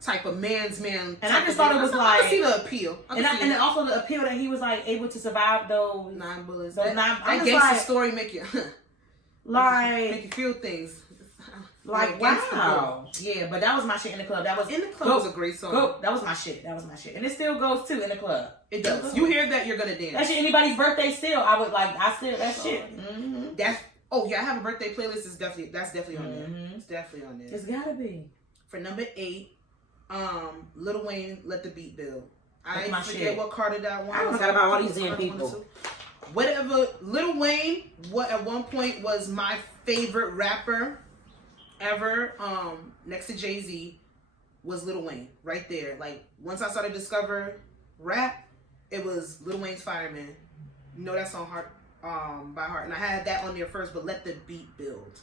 type of man's man. And I just thought it was like. I see the appeal. And also the appeal that he was like able to survive those 9 bullets. That gangster like, story make you. Like make you feel things. Like wow. Yeah, but that was my shit In the Club. That was In the Club was a great song. That was my shit. And it still goes too In the Club. It does. You hear that, you're gonna dance. That shit anybody's birthday still. I shit. Mm-hmm. I have a birthday playlist. That's definitely on there. It's definitely on there. It's gotta be. For number 8, Lil Wayne, Let the Beat Build. I forget shit. what card that one. I forgot about all these damn people. Whatever. Lil Wayne, at one point was my favorite rapper ever. Next to Jay-Z was Lil Wayne, right there. Like once I started to discover rap, it was Lil Wayne's Fireman. You know that song by heart, and I had that on there first. But Let the Beat Build.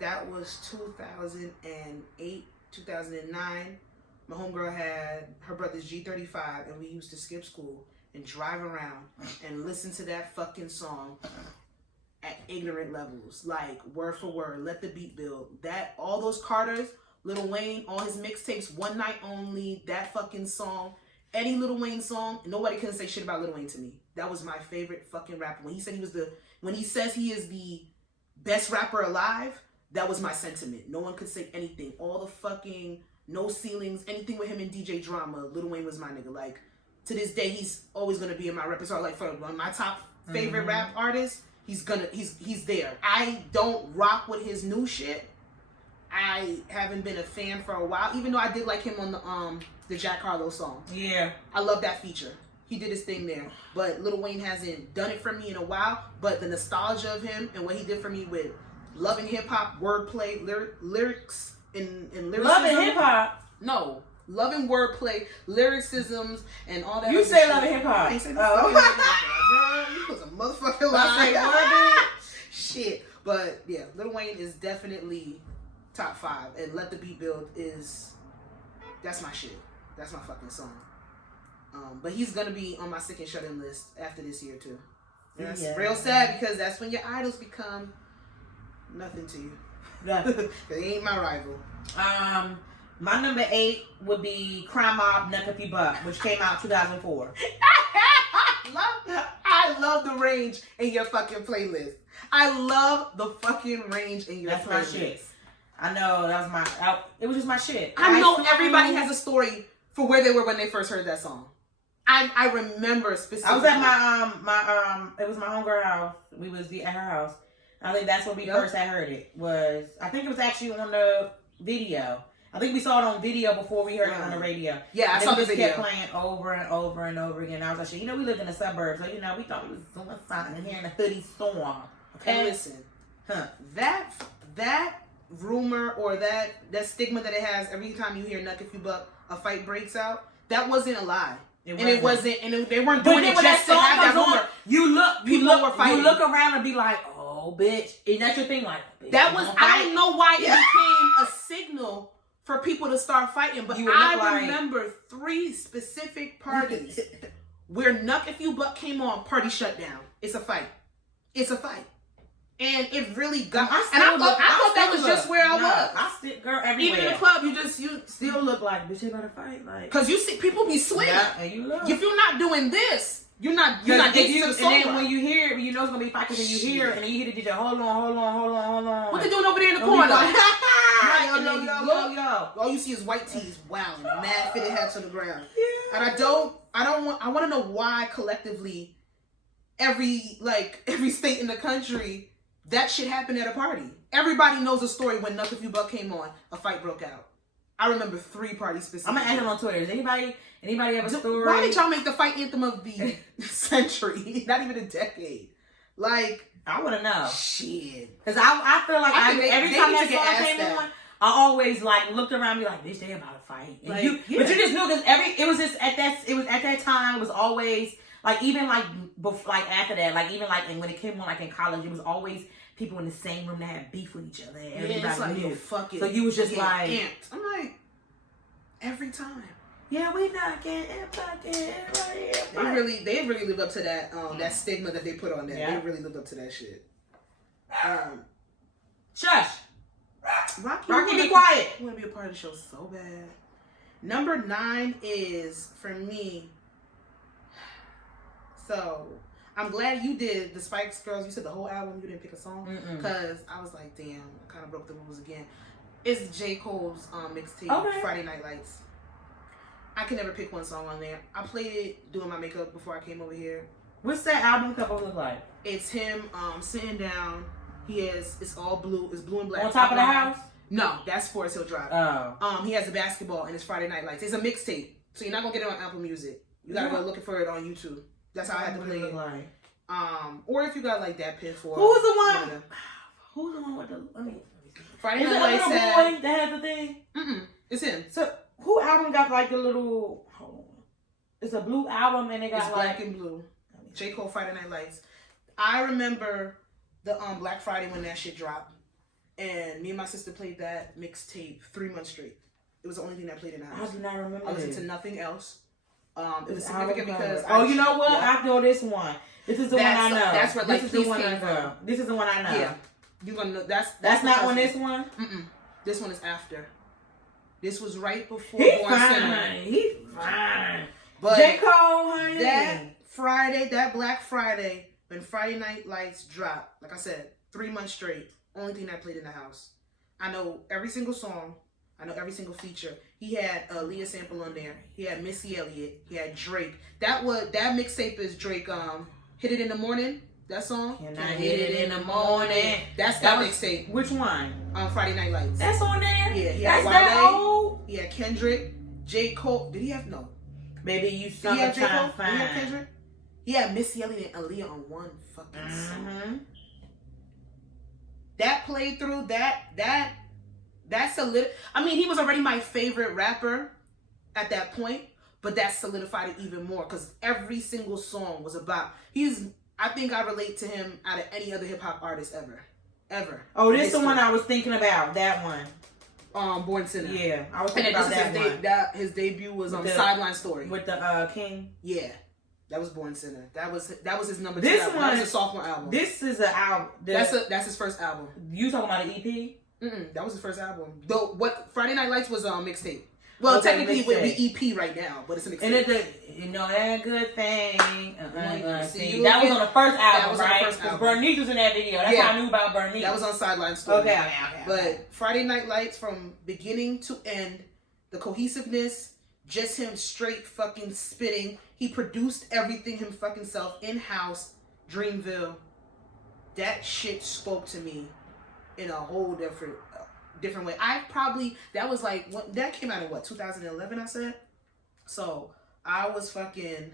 That was 2008, 2009. My homegirl had her brother's G35, and we used to skip school and drive around and listen to that fucking song at ignorant levels, like word for word. Let the Beat Build. That, all those Carters, Lil Wayne, all his mixtapes, One Night Only, that fucking song, any Lil Wayne song, nobody can say shit about Lil Wayne to me. That was my favorite fucking rapper. When he said when he says he is the best rapper alive, that was my sentiment. No one could say anything. All the fucking no ceilings, anything with him and DJ Drama, Lil Wayne was my nigga. Like, to this day, he's always gonna be in my repertoire. Like, for one of my top favorite rap artists, he's there. I don't rock with his new shit. I haven't been a fan for a while, even though I did like him on the Jack Harlow song. Yeah, I love that feature. He did his thing there. But Lil Wayne hasn't done it for me in a while. But the nostalgia of him and what he did for me with loving hip hop, wordplay, lyrics, and lyricism. Loving hip hop? No. Loving wordplay, lyricisms, and all that. You say loving hip hop. I ain't saying girl, you was a motherfucking lie. Shit. But yeah, Lil Wayne is definitely top 5. And Let the Beat Build that's my shit. That's my fucking song. But he's gonna be on my sick and shut in list after this year too. And that's real sad, because that's when your idols become nothing to you. Nothing. They ain't my rival. My number 8 would be Crime Mob, Nuck If You Buck, which came out 2004. I love the range in your fucking playlist. I love the fucking range in your playlist. That's my shit. I know, that was it was just my shit. I know everybody has a story for where they were when they first heard that song. I remember specifically. I was at it was my homegirl house. We was at her house. I think that's when we first had heard it. I think it was actually on the video. I think we saw it on video before we heard it on the radio. Yeah, I saw the video. Kept playing over and over and over again. I was like, shit, we live in the suburbs, so we thought we was doing something and hearing a hoodie song. Okay, and listen, that rumor or that stigma that it has every time you hear Nuck If You Buck, a fight breaks out. That wasn't a lie. They weren't doing it just to have that rumor. You look around and be like, oh, bitch. And that's your thing, like, bitch, that was, I don't know why it became a signal for people to start fighting, but I remember 3 specific parties where Nuck If You Buck came on, party shut down. It's a fight. It's a fight. And it really got. I thought that was just where I was. Girl, everywhere. Even in the club, you still look like, bitch, you gotta fight, like. Cause you see people be swinging. Yeah, and you look. If you're not doing this, you're not dancing to the song. And then when you know it's gonna be fight, because then you hear it, and then you hear the DJ, hold on. What they doing over there in the Don't corner? be like, Yo. All you see is white tees, wow, and mad fitted hats on the ground. Yeah. And I want to know why collectively, every state in the country, that shit happened at a party. Everybody knows a story when Nuck If You Buck came on, a fight broke out. I remember 3 parties specifically. I'm gonna ask him on Twitter. Is anybody have a story? Why did y'all make the fight anthem of the century? Not even a decade. Like, I want to know. Shit. Because I feel like every time that song came that. on, I always like looked around and be like, bitch, they about to fight. And Like, But you just knew, because it was at that time, it was always like, even like before, like after that, like even like, and when it came on like in college, it was always people in the same room that had beef with each other. And it's like, knew. yo, fuck it. So you was just like amped. I'm like, every time. Yeah, we not getting fucking They really lived up to that that stigma that they put on that. Yeah. They really lived up to that shit. Shush. Rocky, be quiet. I want to be a part of the show so bad. Number 9 is, for me, so I'm glad you did the Spice Girls. You said the whole album. You didn't pick a song. Because I was like, damn, I kind of broke the rules again. It's J. Cole's mixtape, Friday Night Lights. I can never pick one song on there. I played it doing my makeup before I came over here. What's that album cover look like? It's him sitting down. It's all blue. It's blue and black. On top of the house? No, that's Forest Hill Drive. Oh. He has a basketball and it's Friday Night Lights. It's a mixtape, so you're not gonna get it on Apple Music. You gotta go looking for it on YouTube. That's how I had to play it. Like? Or if you got like that pin for. Who's the one? Who's the one with the? Friday Night Lights. Is it a little boy that has the thing? It's him. So who album got like the little? Hold on. It's a blue album and it got it's like black and blue. J. Cole Friday Night Lights. I remember the Black Friday when that shit dropped, and me and my sister played that mixtape 3 months straight. It was the only thing that played in the house. I do not remember. I listened to nothing else. It was significant because you know what? Yeah. I know this one. This is the one I know. That's where like this is the one I know. This is the one I know. Yeah, you gonna know that's not on this one. This one is after. This was right before. He's fine. He's fine. But J. Cole, honey. That Black Friday, when Friday Night Lights dropped, like I said, 3 months straight, only thing that played in the house. I know every single song. I know every single feature. He had Aaliyah sample on there. He had Missy Elliott. He had Drake. That mixtape is Drake. Hit It in the Morning. That song. Can I hit it in the morning? That mixtape. Which one? Friday Night Lights. That's on there. Yeah, he had Wale. That old. He had Kendrick. J. Cole. Did he have no? Maybe you Did he have J. Cole? Did he have Kendrick? He had Missy Elliott and Aaliyah on one fucking song. That played through that solid. I mean, he was already my favorite rapper at that point, but that solidified it even more because every single song was about. I think I relate to him out of any other hip hop artist ever. Oh, this is the one I was thinking about. That one. Born Sinner. Yeah, I was thinking about that one. His debut was on Sideline Story with the King. Yeah. That was Born Sinner. That was his number 2 this album. One, that was a sophomore album. This is an album. That's his first album. You talking about an EP? That was his first album. Though what Friday Night Lights was on mixtape. Well, technically it would be EP right now, but it's a mixtape. And it's that good thing. See, that was on the first album, right? Because Bernice was in that video. That's how I knew about Bernice. That was on Sideline Story. Okay. But Friday Night Lights, from beginning to end, the cohesiveness, just him straight fucking spitting. He produced everything him fucking self in-house, Dreamville. That shit spoke to me in a whole different way. That was like, that came out in 2011, I said? So, I was fucking,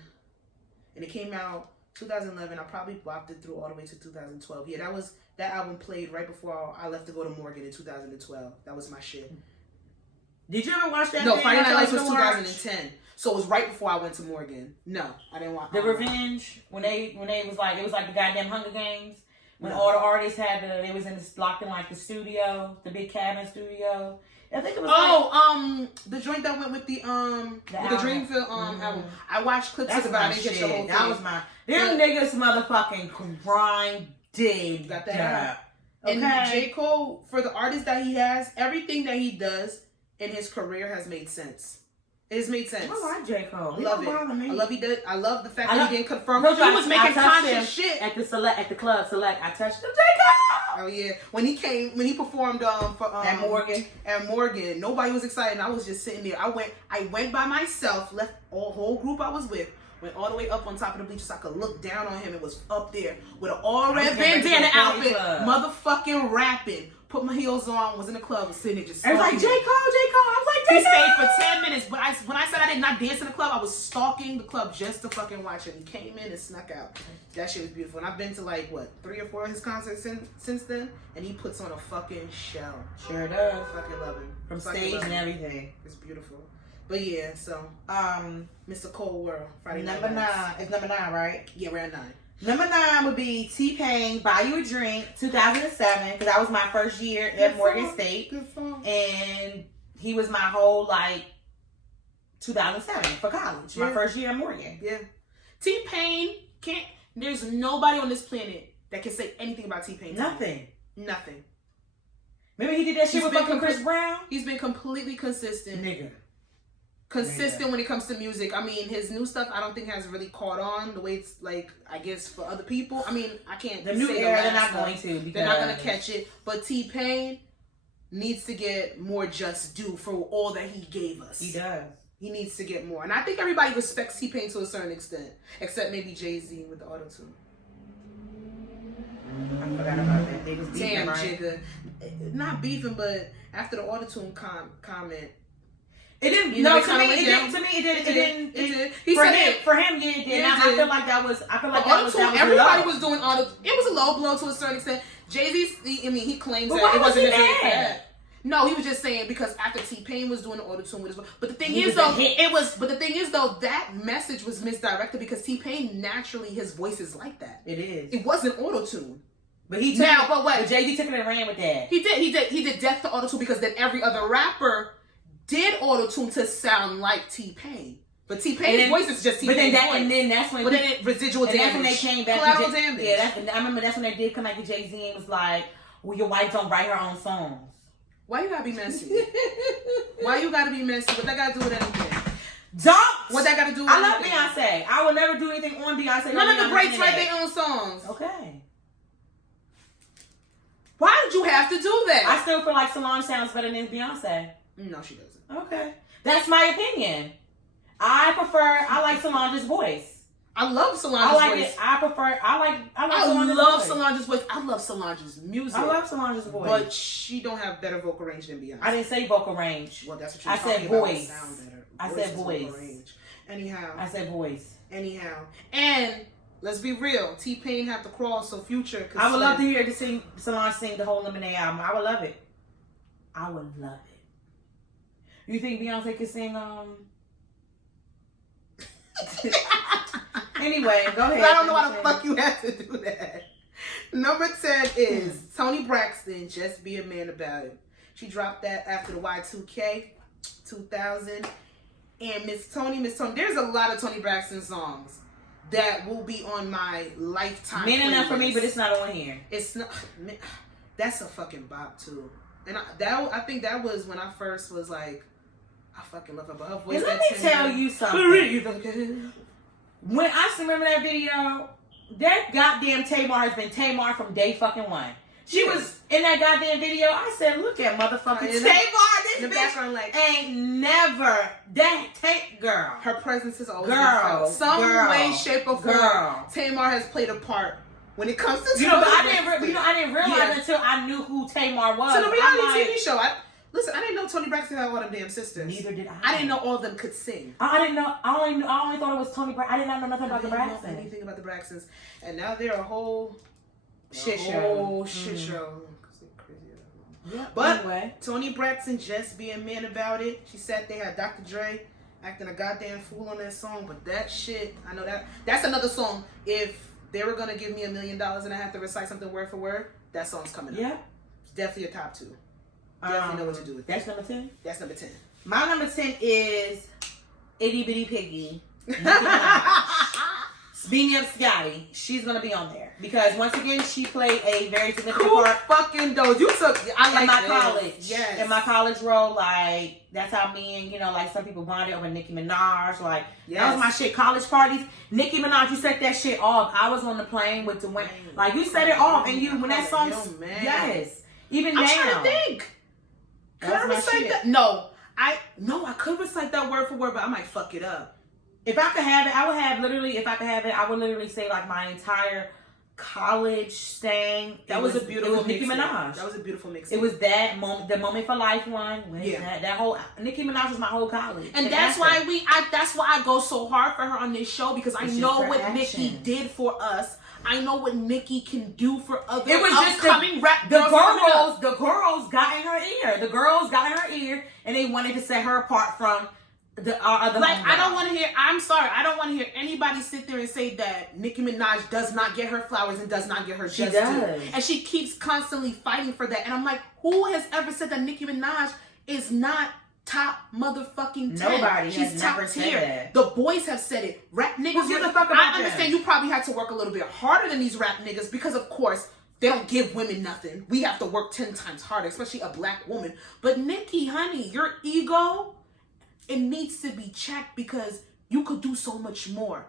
and it came out 2011. I probably bopped it through all the way to 2012. Yeah, that album played right before I left to go to Morgan in 2012. That was my shit. Did you ever watch that? No, Friday Night Lights was 2010. So it was right before I went to Morgan. No, I didn't watch The Revenge, when they was like, it was like the goddamn Hunger Games. When all the artists they was locked in like the studio, the big cabin studio. I think it was the joint that went with the Dreamville album. I watched clips of it, but I didn't get the whole thing. That was my niggas motherfucking grinded. Got that. Okay. And J. Cole, for the artist that he has, everything that he does in his career has made sense. It just made sense. I like J. Cole. I love it. I love he did. I love the fact that he didn't confirm. He was making conscious shit at the club select. I touched him, J. Cole. Oh yeah, when he performed for at Morgan, nobody was excited. And I was just sitting there. I went by myself, left a whole group I was with. Went all the way up on top of the bleachers so I could look down on him. It was up there with an all red bandana outfit, motherfucking rapping. Put my heels on, was in the club, was sitting there just. I was like, J. Cole. I was like, J. Cole. He stayed for 10 minutes, but when I said I did not dance in the club, I was stalking the club just to fucking watch him. He came in and snuck out. That shit was beautiful. And I've been to like, what, 3 or 4 of his concerts since then, and he puts on a fucking show. Sure does. Fucking love him. From stage and everything. It's beautiful. But yeah, so, Mr. Cold World, Friday night. Number 9. It's number 9, right? Yeah, we're at 9. Number 9 would be T-Pain, Buy You a Drink, 2007, because that was my first year at Morgan State. Good song. And he was my whole, 2007 for college. Yeah. My first year at Morgan. Yeah. T-Pain there's nobody on this planet that can say anything about T-Pain. Nothing. Nothing. Remember he did that shit with fucking Chris Brown? He's been completely consistent. Nigga. Consistent when it comes to music. I mean, his new stuff I don't think has really caught on the way it's I guess for other people. I mean, I can't the new say era they're not going to because they're not going to catch it. But T-Pain needs to get more just due for all that he gave us. He does. He needs to get more. And I think everybody respects T-Pain to a certain extent. Except maybe Jazzy with the auto-tune. I forgot about that. They was beefing, damn, right? Jigga. Not beefing, but after the auto-tune comment, it didn't. You know, No, to me it didn't. It did. He said it for him. Yeah, it did. I feel like that was. I feel like that was everybody low. was doing auto. It was a low blow to a certain extent. Jay-Z, he claims but that it wasn't as bad. No, he was just saying because after T-Pain was doing the auto-tune with his. But the thing is though, that message was misdirected because T-Pain naturally his voice is like that. It is. It wasn't auto-tune. But he took but Jay-Z took it and ran with that. He did death to auto-tune because then every other rapper did auto-tune to sound like T-Pain. But T-Pain's voice is just T-Pain's voice. And then that's when... But then residual damage. That's when they came back collateral damage. Yeah, I remember that's when they did come back to Jay-Z and was like, well, your wife don't write her own songs. Why you gotta be messy? Why you gotta be messy? What that gotta do with anything? What that gotta do with I love Beyonce. I will never do anything on Beyonce. None of the greats write their own songs. Okay. Why did you have to do that? I still feel like Solange sounds better than Beyonce. No, she doesn't. Okay. That's my opinion. I like Solange's voice. I love Solange's voice. I love Solange's voice. I love Solange's music. I love Solange's voice. But she don't have better vocal range than Beyonce. I didn't say vocal range. Well, that's what you're talking about. Voice. Sound better. I said voice. Anyhow. I said voice. Anyhow. And let's be real. T-Pain have to crawl so Future could I would love to hear Solange sing the whole Lemonade album. I would love it. I would love it. You think Beyonce could sing Anyway, go ahead. I don't know why the fuck you have to do that. Number 10 is Toni Braxton, Just Be a Man About It. She dropped that after the Y2K 2000. And Miss Toni, there's a lot of Toni Braxton songs that will be on my lifetime Man playlist. Enough for me, but it's not on here. It's not. That's a fucking bop too. And I think that was when I first was like, I fucking love her. But her voice. And let me tell you something. When I remember that video, that goddamn Tamar has been Tamar from day fucking one. She was in that goddamn video. I said, look at motherfucking Tamar. This bitch ain't never girl. Her presence has always been felt. Some way, shape, or form. Tamar has played a part when it comes to. But I didn't realize until I knew who Tamar was. So the reality TV show. Listen, I didn't know Toni Braxton had all them damn sisters. Neither did I. I didn't know all of them could sing. I didn't know. I only thought it was Toni Braxton. I did not know nothing about the Braxtons. I didn't know anything about the Braxtons, and now they're a whole shit show. Crazy. Yeah. But anyway, Toni Braxton, Just Be a Man About It. She sat there, had Dr. Dre acting a goddamn fool on that song. But that shit, I know that's another song. If they were gonna give me $1 million and I have to recite something word for word, that song's coming up. Yeah, it's definitely a top 2. Definitely know what to do with that's number 10? That's number 10. My number 10 is Itty Bitty Piggy. Beam Me Up Scotty, she's gonna be on there because once again she played a very significant part. Fucking dope. You took. I like in my this. college. Yes. In my college role, like that's how me and like some people bonded over Nicki Minaj. Like that was my shit. College parties. Nicki Minaj, you set that shit off. I was on the plane with Dwayne. Like you set it off, and you when that song. Yes. Even now. I'm trying to think. Could I recite that? No, I could recite that word for word, but I might fuck it up. If I could have it, I would have literally. If I could have it, I would literally say like my entire college thing. That was a beautiful. It was Nicki Minaj. That was a beautiful mix. It was that moment, the Moment for Life one. Yeah, that whole Nicki Minaj was my whole college, and that's why that's why I go so hard for her on this show because I know what Nicki did for us. I know what Nicki can do for other. It was just upcoming rap the girls got in her ear. The girls got in her ear, and they wanted to set her apart from the other. Like I don't want to hear. I'm sorry. I don't want to hear anybody sit there and say that Nicki Minaj does not get her flowers and does not get her just due. And she keeps constantly fighting for that. And I'm like, who has ever said that Nicki Minaj is not top motherfucking 10? Nobody. She's has top never tier. said that. The boys have said it. Rap niggas. I understand you probably had to work a little bit harder than these rap niggas because of course they don't give women nothing. We have to work 10 times harder, especially a black woman. But Nicki, honey, your ego, it needs to be checked because you could do so much more.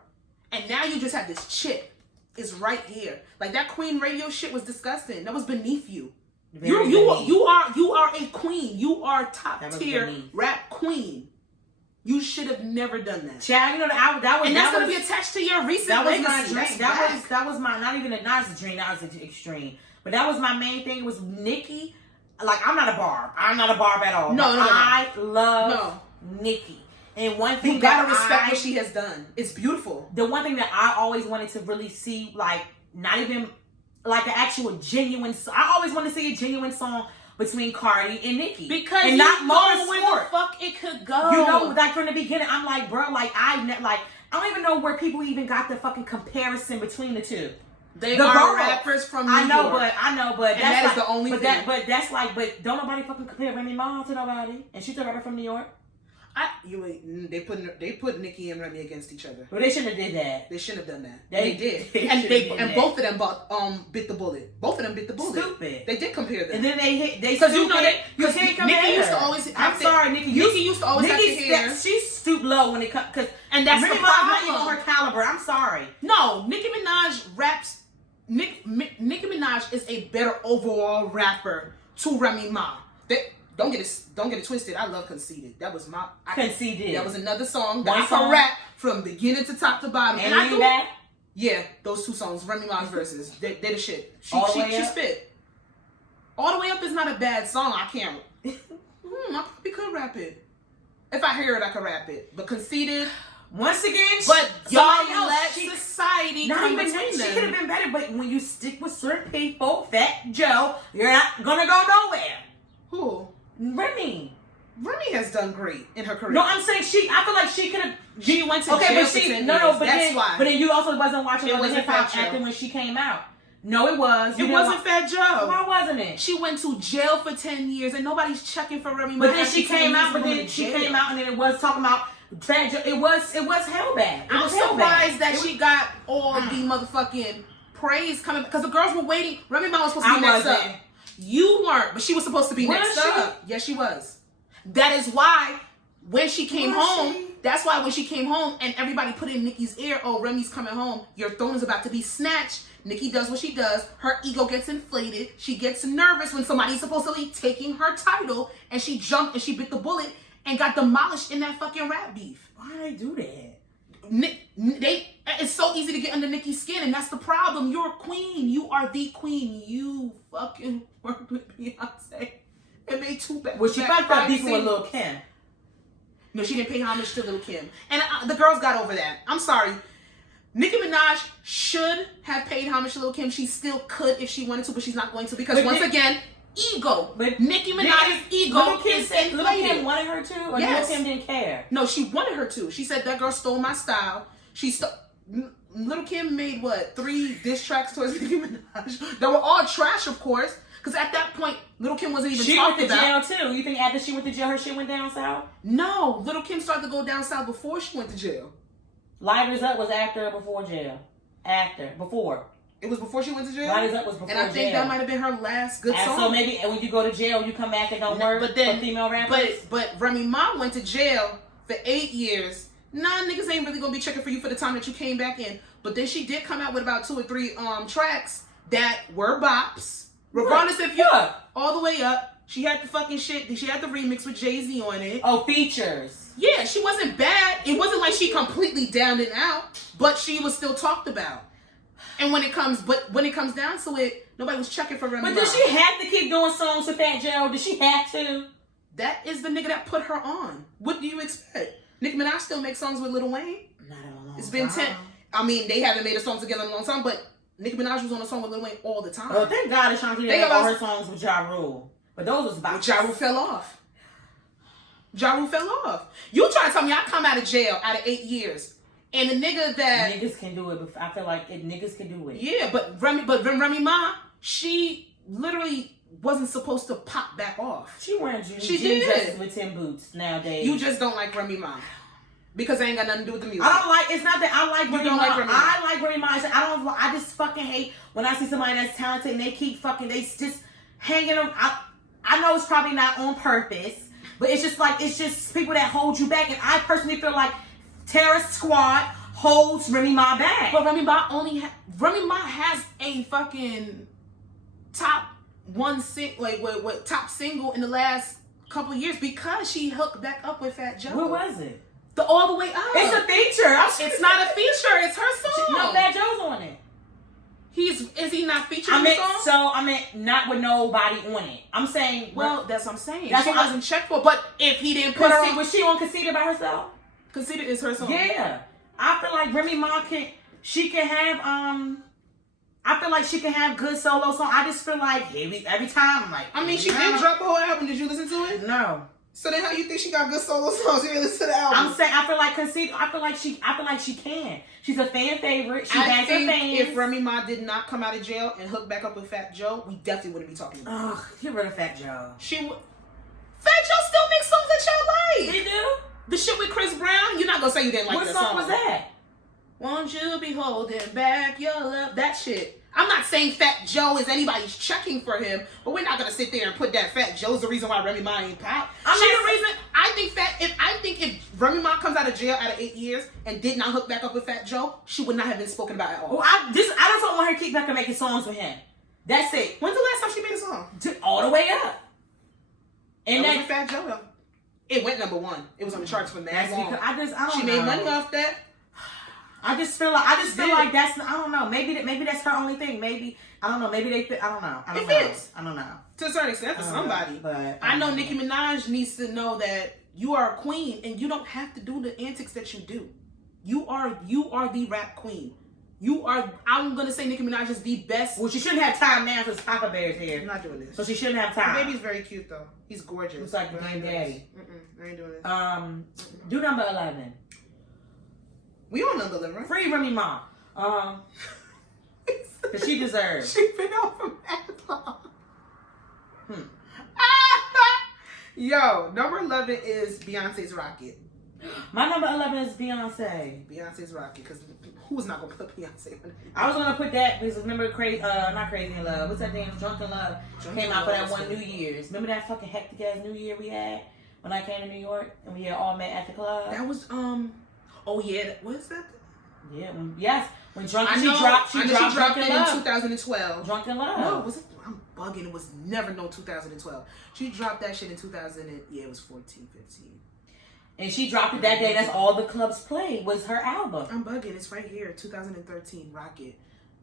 And now you just have this chick is right here. Like that Queen radio shit was disgusting. That was beneath you. You are a queen. You are top tier rap queen. You should have never done that. Child, you know that's gonna be attached to your recent legacy. My dream. That was my not even a dream. That was extreme. But that was my main thing. Was Nicki. Like I'm not a barb. I'm not a barb at all. No. I love Nicki. And one thing you gotta respect what she has done. It's beautiful. The one thing that I always wanted to really see, like not even like an actual genuine. I always want to see a genuine song between Cardi and Nicki because and you not know where the fuck it could go. You know, like from the beginning, I'm like, bro, like I don't even know where people even got the fucking comparison between the two. They are rappers from New York. I know, but and that is the only thing. But don't nobody fucking compare Remy Ma to nobody, and she's a rapper from New York. They put Nicki and Remy against each other. Well, they shouldn't have did that. They shouldn't have done that. They did. And both of them bit the bullet. Both of them bit the bullet. Stupid. They did compare them. And then they because you know that you can't compare. Nicki used to always. I'm sorry, Nicki used to always have to hear. She stooped low when it comes and that's Remy the problem. Not even on her caliber. I'm sorry. No, Nicki Minaj raps. Nicki Minaj is a better overall rapper to Remy Ma. Don't get it twisted. I love Conceited. That was Conceited. That was another song that I can rap from beginning to top to bottom. And I do that. Yeah, those two songs, Remy Ma's verses, they the shit. She spit. All the Way Up is not a bad song. I can't. I probably could rap it. If I hear it, I could rap it. But Conceited. Once again, but y'all let society not even that. She could have been better, but when you stick with certain people, Fat Joe, you're not gonna go nowhere. Who? Remy has done great in her career. No, I'm saying I feel like she could have. She went to jail for 10 years. But that's why. But then you also wasn't watching hip hop after when she came out. No, it was. It wasn't Fat Joe. Why wasn't it? She went to jail for 10 years and nobody's checking for Remy Ma. But then she came out. But then she came out and then it was talking about Fat Joe. It was hell bad. I'm surprised that she got all the motherfucking praise coming because the girls were waiting. Remy Ma was supposed to be next up. You weren't, but she was supposed to be next up. Yes, she was. That is why when she came home, that's why when she came home and everybody put in Nicki's ear, oh, Remy's coming home, your throne is about to be snatched. Nicki does what she does. Her ego gets inflated. She gets nervous when somebody's supposedly taking her title and she jumped and she bit the bullet and got demolished in that fucking rap beef. Why did they do that? It's so easy to get under Nicki's skin, and that's the problem. You're a queen. You are the queen. You fucking worked with Beyonce and made two bad. Well, she fucked up beefing with Lil' Kim. No, she didn't pay homage to Lil' Kim, and the girls got over that. I'm sorry. Nicki Minaj should have paid homage to Lil' Kim. She still could if she wanted to, but she's not going to because once again, ego. But Nicki Minaj's ego is inflated. Lil' Kim wanted her to, or Lil' Kim didn't care? No, she wanted her to. She said that girl stole my style. Lil' Kim made 3 diss tracks towards Nicki Minaj that were all trash, of course. Because at that point, Lil' Kim wasn't even talked about. She went to jail too. You think after she went to jail, her shit went down south? No, Lil' Kim started to go down south before she went to jail. Lighters Up was after or before jail? Before. It was before she went to jail? Lighters Up was before jail. And I think that might have been her last good song. So maybe when you go to jail, you come back and don't work but then, for female rappers? But Remy Ma went to jail for 8 years. Nah, niggas ain't really gonna be checking for you for the time that you came back in. But then she did come out with about 2 or 3 tracks that were bops. Regardless if you all the way up. She had the fucking shit. She had the remix with Jazzy on it. Oh, features. Yeah, she wasn't bad. It wasn't like she completely downed and out, but she was still talked about. And when it comes down to it, nobody was checking for Remy Ma. But did she have to keep doing songs with Fat Joe? Did she have to? That is the nigga that put her on. What do you expect? Nicki Minaj still makes songs with Lil Wayne. Not in a long It's been 10. I mean, they haven't made a song together in a long time, but Nicki Minaj was on a song with Lil Wayne all the time. Oh, thank God Ashanti did all her songs with Ja Rule. But those was about... Ja Rule fell off. Ja Rule fell off. You trying to tell me I come out of jail out of 8 years, and the nigga that... Niggas can do it, but I feel like niggas can do it. Yeah, but Remy Ma, she literally wasn't supposed to pop back off. She wearing jeans dresses with Tim boots nowadays. You just don't like Remy Ma. Because it ain't got nothing to do with the music. I don't like, it's not that I like Remy Ma. Like Remy Ma. I like Remy Ma. I just fucking hate when I see somebody that's talented and they keep fucking, they just hanging them. I know it's probably not on purpose, but it's just people that hold you back. And I personally feel like Terrorist Squad holds Remy Ma back. But Remy Ma Remy Ma has a fucking top top single in the last couple of years because she hooked back up with Fat Joe. What was it? The All the Way Up. It's a feature. It's not a feature. It's her song. No, Fat Joe's on it. Is he not featured in the song? I meant not with nobody on it. I'm saying. Well, that's what I'm saying. That's she wasn't checked for. But if he didn't put her on, was she on Conceited by herself? Conceited is her song. Yeah, I feel like Remy Ma she can have I feel like she can have good solo songs. I just feel like every time I'm like. I mean, she did drop a whole album. Did you listen to it? No. So then, how you think she got good solo songs? You didn't listen to the album. I'm saying I feel like Conceited. I feel like she can. She's a fan favorite. She has her fans. If Remy Ma did not come out of jail and hook back up with Fat Joe, we definitely wouldn't be talking about it. Ugh, get rid of Fat Joe. Fat Joe still makes songs that y'all like. They do? The shit with Chris Brown. You're not gonna say you didn't like that song. What song was that? Won't you be holding back your love? That shit. I'm not saying Fat Joe is anybody's checking for him, but we're not gonna sit there and put that Fat Joe's the reason why Remy Ma ain't pop. I think if Remy Ma comes out of jail out of 8 years and did not hook back up with Fat Joe, she would not have been spoken about at all. Well, I just don't want her to keep back and making songs with him. That's it. When's the last time she made a song? All the way up. And that was with Fat Joe though. It went #1. It was on the charts for that long. I don't she know. made money off that. I just feel like that's, I don't know. Maybe that's her only thing. Maybe I don't know. Maybe they fit. I don't know. I don't know. To a certain extent for somebody. But I know Nicki Minaj needs to know that you are a queen and you don't have to do the antics that you do. You are the rap queen. I'm gonna say Nicki Minaj is the best. Well, she shouldn't have time now because Papa Bear's here. I'm not doing this. So she shouldn't have time. The baby's very cute though. He's gorgeous. Looks like a game daddy. I ain't doing this. Do number 11. We on number 11, right? Free Remy Ma. Cause she deserves. She been out from that long. Yo, number 11 is Beyonce's Rocket. My number 11 is Beyonce. Beyonce's Rocket, because who's not gonna put Beyonce on it? I was gonna put that because remember not Crazy in Love. What's that damn Drunk in Love? Came out for that one New Year's. Remember that fucking hectic ass New Year we had when I came to New York and we had all met at the club? That was oh yeah, what is that? Yeah, when Drunk she dropped it in 2012. Drunk in Love. No, was it? I'm bugging. It was never no 2012. She dropped that shit in 2000. Yeah, it was 14, 15. And she dropped it that day. That's all the clubs played was her album. I'm bugging. It's right here, 2013 Rocket.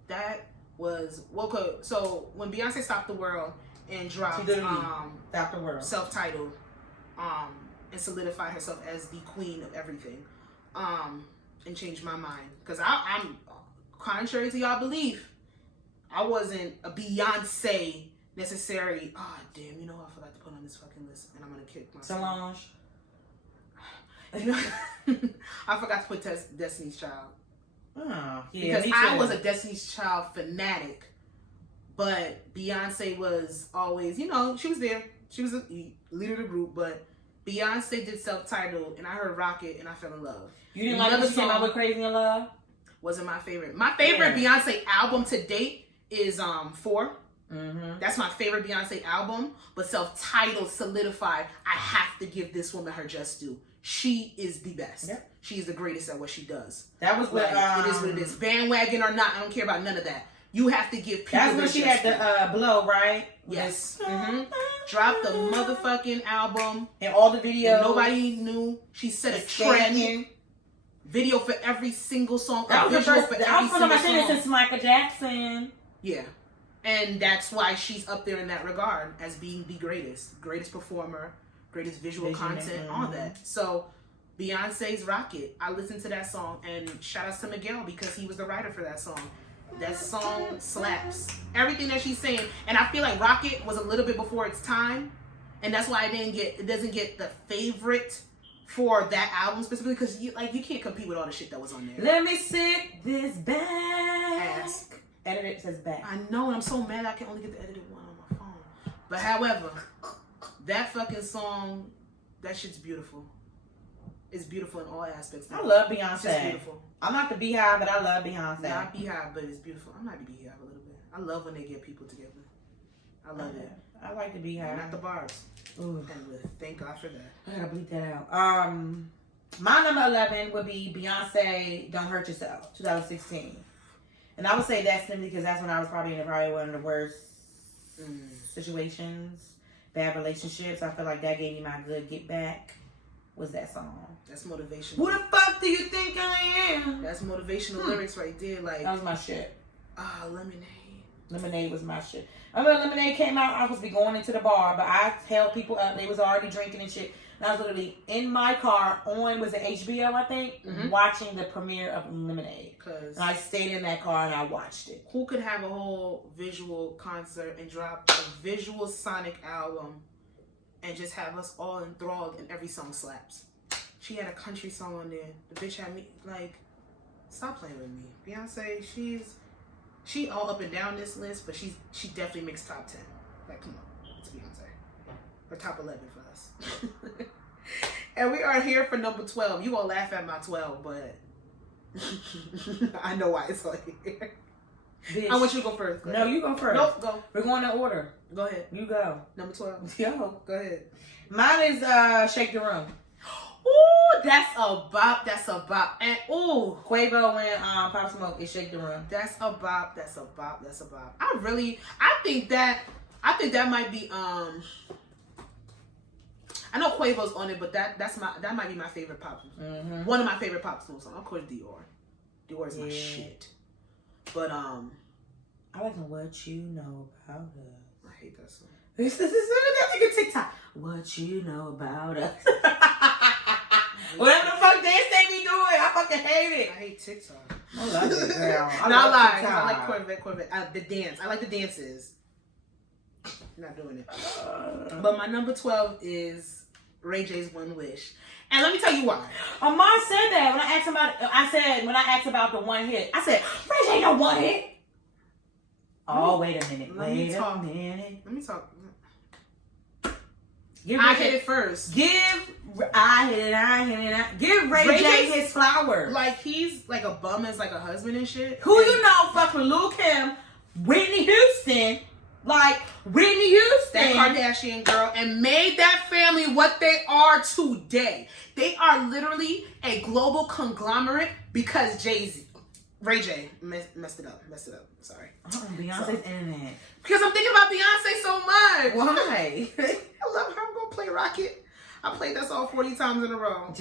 That was so when Beyonce stopped the world and dropped Stop the World self-titled and solidified herself as the queen of everything. And changed my mind because I'm contrary to y'all belief. I wasn't a Beyonce necessary. Oh damn! You know I forgot to put on this fucking list, and I'm gonna kick myself. Solange. You know, I forgot to put Destiny's Child. Oh, yeah, because I was a Destiny's Child fanatic, but Beyonce was always, you know, she was there. She was a leader of the group, but Beyonce did self-titled, and I heard Rocket, and I fell in love. You didn't like when she came out with Crazy in Love? Wasn't my favorite. My favorite Beyonce album to date is 4. That's my favorite Beyonce album. But self-titled, solidified. I have to give this woman her just due. She is the best. Yep. She is the greatest at what she does. That was what it is what it is. Bandwagon or not, I don't care about none of that. You have to give people. That's when she had the blow, right? Yes. Dropped the motherfucking album and all the videos. Nobody knew. She set a trend. Video for every single song. That was the first. I was on my thing since Michael Jackson. Yeah, and that's why she's up there in that regard as being the greatest performer, greatest visual content, all that. So Beyonce's Rocket. I listened to that song, and shout outs to Miguel because he was the writer for that song. That song slaps. Everything that she's saying, and I feel like Rocket was a little bit before its time, and that's why it doesn't get the favorite for that album specifically, because you can't compete with all the shit that was on there. Let me sit this back. Ask. Edit it says back. I know, and I'm so mad I can only get the edited one on my phone. But however, that fucking song, that shit's beautiful. It's beautiful in all aspects. I love Beyonce. It's just beautiful. I'm not the Beehive, but I love Beyonce. Not Beehive, but it's beautiful. I'm not the Beehive a little bit. I love when they get people together. I love it. I like the Beehive. Not the bars. Ooh. Thank God for that. I gotta bleep that out. My number 11 would be Beyonce, Don't Hurt Yourself, 2016. And I would say that's simply because that's when I was probably in one of the worst situations, bad relationships. I feel like that gave me my good get back. Was that song? That's motivational. Who the fuck do you think I am? That's motivational lyrics right there. Like, that was my shit. Lemonade. Lemonade was my shit. I remember Lemonade came out, I was supposed to be going into the bar, but I held people up. They was already drinking and shit. And I was literally in my car was it HBO, I think, watching the premiere of Lemonade. And I stayed in that car and I watched it. Who could have a whole visual concert and drop a visual sonic album and just have us all enthralled and every song slaps? She had a country song on there. The bitch had me, like, stop playing with me. Beyonce, she all up and down this list, but she definitely makes top 10. Like, come on, it's Beyonce. Or top 11 for us. And we are here for number 12. You gonna laugh at my 12, but I know why it's on here. Bitch. I want you to go first. No, you go first. Nope, go. We're going in order. Go ahead. You go. Number 12. Yo. Go ahead. Mine is Shake the Room. Ooh, that's a bop. That's a bop. And ooh, Quavo and Pop Smoke is Shake the Room. That's a bop. That's a bop. That's a bop. I think that might be I know Quavo's on it, but that might be my favorite pop. One of my favorite pop songs. Of course, Dior. Dior is my shit. But I like What You Know About Us. I hate that song. This is a TikTok. What you know about us. Whatever the fuck they say me doing, I fucking hate it. I hate TikTok. I love it, girl. Not lying. I like Corvette. The dance. I like the dances. Not doing it. But my number 12 is Ray J's One Wish. And let me tell you why. Amar said that when I asked about the one hit. I said, Ray J no one hit. Oh, wait a minute. Let me talk. I hit it first. Give Ray J his flowers. Like he's like a bum as like a husband and shit. Who you know fucking Lil Kim, Whitney Houston, like Whitney Houston, that Kardashian girl, and made that family what they are today. They are literally a global conglomerate because Ray J messed it up. Sorry. Beyonce's internet. Because I'm thinking about Beyonce so much. Why? I love her. I'm gonna play Rocket. I played that song 40 times in a row. What's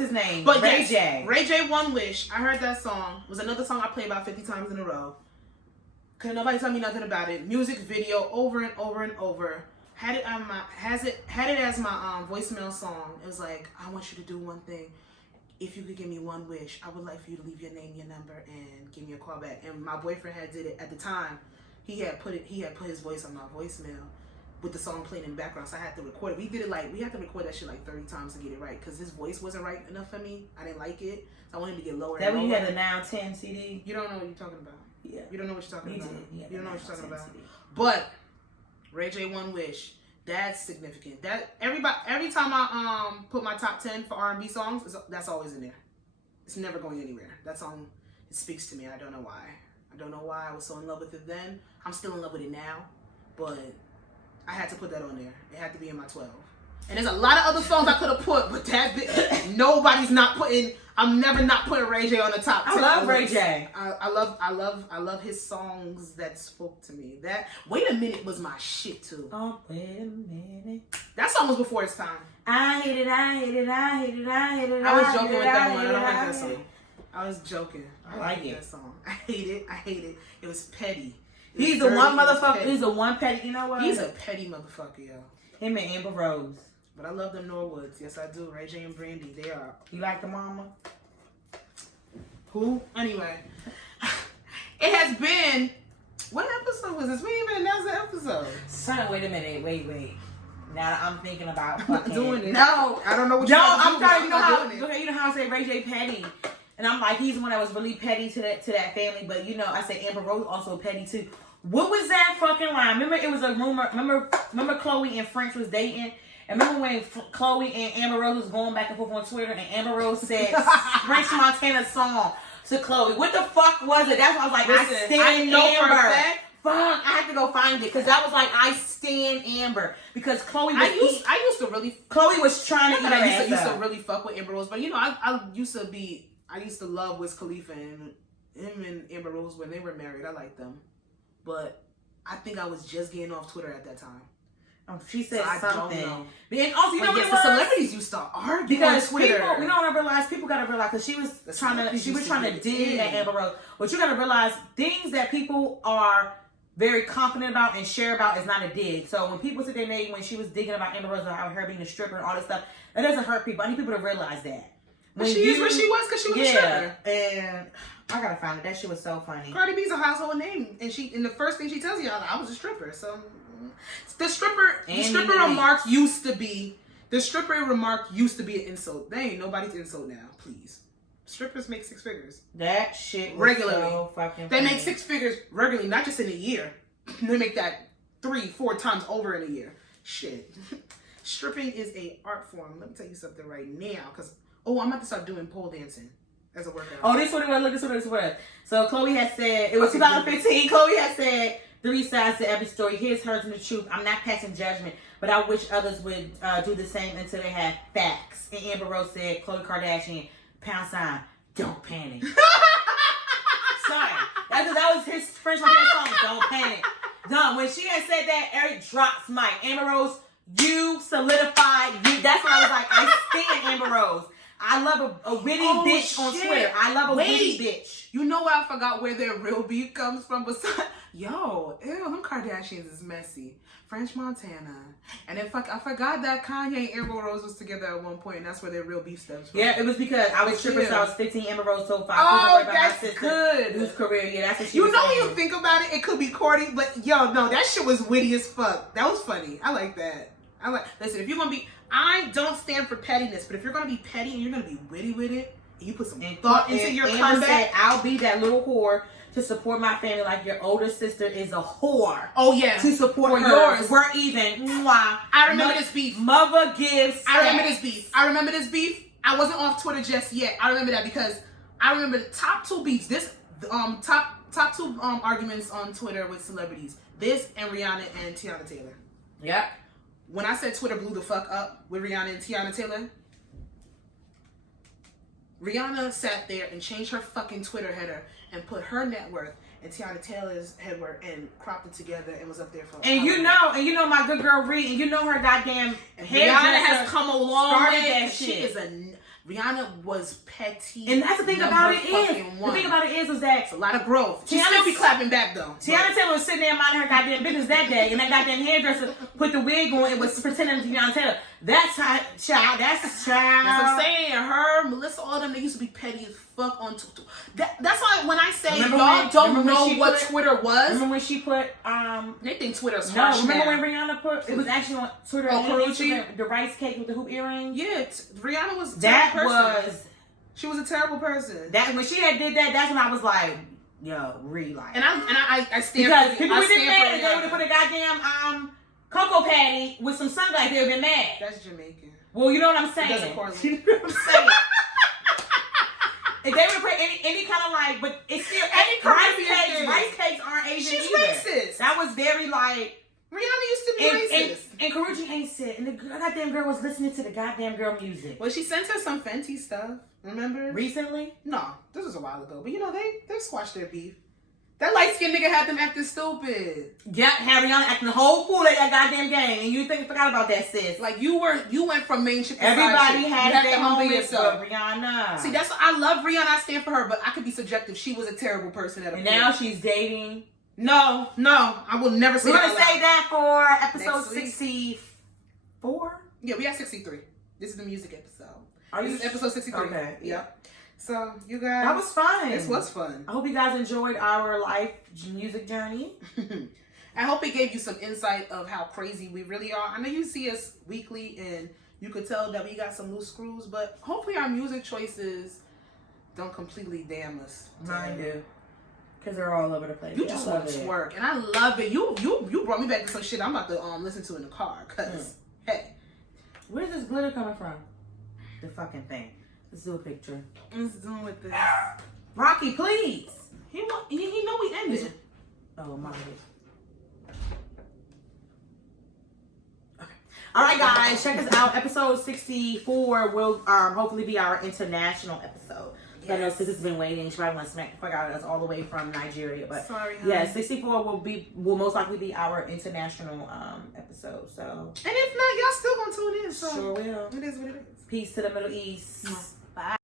his name? But Ray J. Ray J One Wish. I heard that song. Was another song I played about 50 times in a row. Couldn't nobody tell me nothing about it. Music video over and over and over. Had it as my voicemail song. It was like, I want you to do one thing. If you could give me one wish, I would like for you to leave your name, your number, and give me a call back. And my boyfriend had did it at the time. He had put his voice on my voicemail with the song playing in the background, so I had to record it. We had to record that shit like 30 times to get it right, because his voice wasn't right enough for me. I didn't like it, so I wanted to get lower. That when you had the Now 10 CD? You don't know what you're talking about. Yeah. You don't know what you're talking about. You don't know what you're talking about. But Ray J One Wish, That's significant. That every time I put my top 10 for R&B songs, that's always in there. It's never going anywhere. That song, it speaks to me. I don't know why. I don't know why I was so in love with it then. I'm still in love with it now, but I had to put that on there. It had to be in my 12. And there's a lot of other songs I could have put, but nobody's not putting. I'm never not putting Ray J on the top 10. I love Ray J. I love his songs that spoke to me. That Wait a Minute was my shit too. Oh, wait a minute. That song was before its time. I hate it. I was joking with that one. I don't like that song. I was joking. I like it. That song. I hate it. It was petty. He's the one motherfucker. He's the one petty. You know what? He's a petty motherfucker, yo. Him and Amber Rose. But I love them Norwoods. Yes, I do. Ray J and Brandy. They are. You like the mama? Who? Anyway. It has been. What episode was this? We didn't even announce the episode. Son, wait a minute. Wait. Now that I'm thinking about fucking. Doing it. No. I don't know what you're I'm trying to, doing. you know how I say Ray J petty? And I'm like, he's the one that was really petty to that family. But, you know, I say Amber Rose also petty, too. What was that fucking line? Remember, it was a rumor. Remember Chloe and French was dating? And remember when Chloe and Amber Rose was going back and forth on Twitter, and Amber Rose said French Montana's song to Chloe. What the fuck was it? That's why I was like, Listen, I stand Amber. For Fuck, I have to go find it because that was like, I stand Amber because Chloe was. I used to really. Chloe was trying to. I used to really fuck with Amber Rose, but you know, I used to love Wiz Khalifa and him and Amber Rose when they were married. I liked them, but I think I was just getting off Twitter at that time. She said so something. And also, you know what the celebrities used to argue because on Twitter. People, we don't realize. People gotta realize because she was trying to dig at Amber Rose. But you gotta realize things that people are very confident about and share about is not a dig. So when people sit there and when she was digging about Amber Rose about her being a stripper and all this stuff, that doesn't hurt people. I need people to realize that. When she is what she was because she was a stripper. And I gotta find it. That shit was so funny. Cardi B's a household name, and the first thing she tells you, I was a stripper. So the stripper remark used to be an insult. They ain't nobody's insult now. Please, strippers make 6 figures. That shit was regularly. So fucking they funny. make 6 figures regularly, not just in a year. They make that 3-4 times over in a year. Shit, stripping is a art form. Let me tell you something right now, because. Oh, I'm about to start doing pole dancing as a workout. Oh, this what it was. Look, this what it was. So Chloe had said, it was 2015. Chloe had said, 3 sides to every story. Here's hers and the truth. I'm not passing judgment, but I wish others would do the same until they have facts. And Amber Rose said, Khloe Kardashian, #, don't panic. Sorry. That was his French Montana song, Don't Panic. No, when she had said that, Eric drops mic. Amber Rose, you solidified. That's why I was like, I stand Amber Rose. I love a witty bitch on Twitter. I love a witty bitch. You know what? I forgot where their real beef comes from. Besides, them Kardashians is messy. French Montana. And then I forgot that Kanye and Amber Rose was together at one point, and that's where their real beef stems from. Yeah, it was because I was stripping since I was 15. Amber Rose told 5. Oh, that's good. Whose career? Yeah, that's what she was saying. When you think about it, it could be corny, but no, that shit was witty as fuck. That was funny. I like that. Listen, if you're gonna be, I don't stand for pettiness, but if you're gonna be petty and you're gonna be witty with it, and you put some thought into your comeback, I'll be that little whore to support my family like your older sister is a whore. Oh yeah, to support yours. We're even. Mwah. I remember this beef. Mother gives. I remember this beef. I wasn't off Twitter just yet. I remember that because I remember the top 2 beefs. This top 2 arguments on Twitter with celebrities. This and Rihanna and Tiana Taylor. Yep. When I said Twitter blew the fuck up with Rihanna and Tiana Taylor, Rihanna sat there and changed her fucking Twitter header and put her net worth and Tiana Taylor's head worth and cropped it together and was up there for. And you know my good girl Ree, and you know her goddamn Rihanna has come a long way. That shit. Rihanna was petty. And that's the thing about it is. The thing about it is that it's a lot of growth. She still be clapping back though. Tiana Taylor was sitting there minding her goddamn business that day, and that goddamn hairdresser put the wig on and was pretending to be Tiana Taylor. That's child. That's child. That's what I'm saying. Her, Melissa, all them, they used to be petty as fuck on Twitter. That's why when I say y'all don't know what Twitter was. Remember when she put they think Twitter's harsh. Remember when Rihanna put it was actually on Twitter. Karuchi, the rice cake with the hoop earring. Yeah, Rihanna was she was a terrible person. That when she had did that, that's when I was like, yo, like. And I stand because for people were mad and they would have for put a goddamn cocoa patty with some sunglasses, they would have been mad. That's Jamaican. Well, you know what I'm saying. It doesn't correlate. You know what I'm saying. If they would put any kind of like, but it's still rice cakes aren't Asian She's either. racist. That was very like. Rihanna used to be racist. And Karrueche ain't said, and the goddamn girl was listening to the goddamn girl music. Well, she sent her some Fenty stuff. Remember? Recently? No, this was a while ago. But you know, they squashed their beef. That light skinned nigga had them acting stupid. Yeah, Rihanna acting the whole fool at that goddamn game, and you think forgot about that, sis? Like you went from main shit to Everybody side has shit. their moments, but Rihanna. See, that's I love Rihanna. I stand for her, but I could be subjective. She was a terrible person at a and point. now she's dating. No, I will never say We're that. gonna say that for episode Next week. 64. Yeah, we got 63. This is the music episode. This is episode 63. Okay. Yep. So you guys, That was fun. This was fun. I hope you guys enjoyed our life music journey. I hope it gave you some insight of how crazy we really are. I know you see us weekly and you could tell that we got some loose screws, but hopefully our music choices don't completely damn us. Mine do. Because they're all over the place. You just want to twerk, and I love it. You brought me back to some shit I'm about to listen to in the car. Cause hey, where's this glitter coming from? The fucking thing. Let's do a picture. what's doing with this? Rocky, please. He know we ended. Oh my. Okay. All right, guys, check us out. Episode 64 will hopefully be our international episode. Yes. I know since it's been waiting, she probably want to smack the fuck out of us all the way from Nigeria, but sorry, yeah, 64 will most likely be our international episode. So, and if not, y'all still gonna tune in. So sure will. It is what it is. Peace to the Middle East. Bye.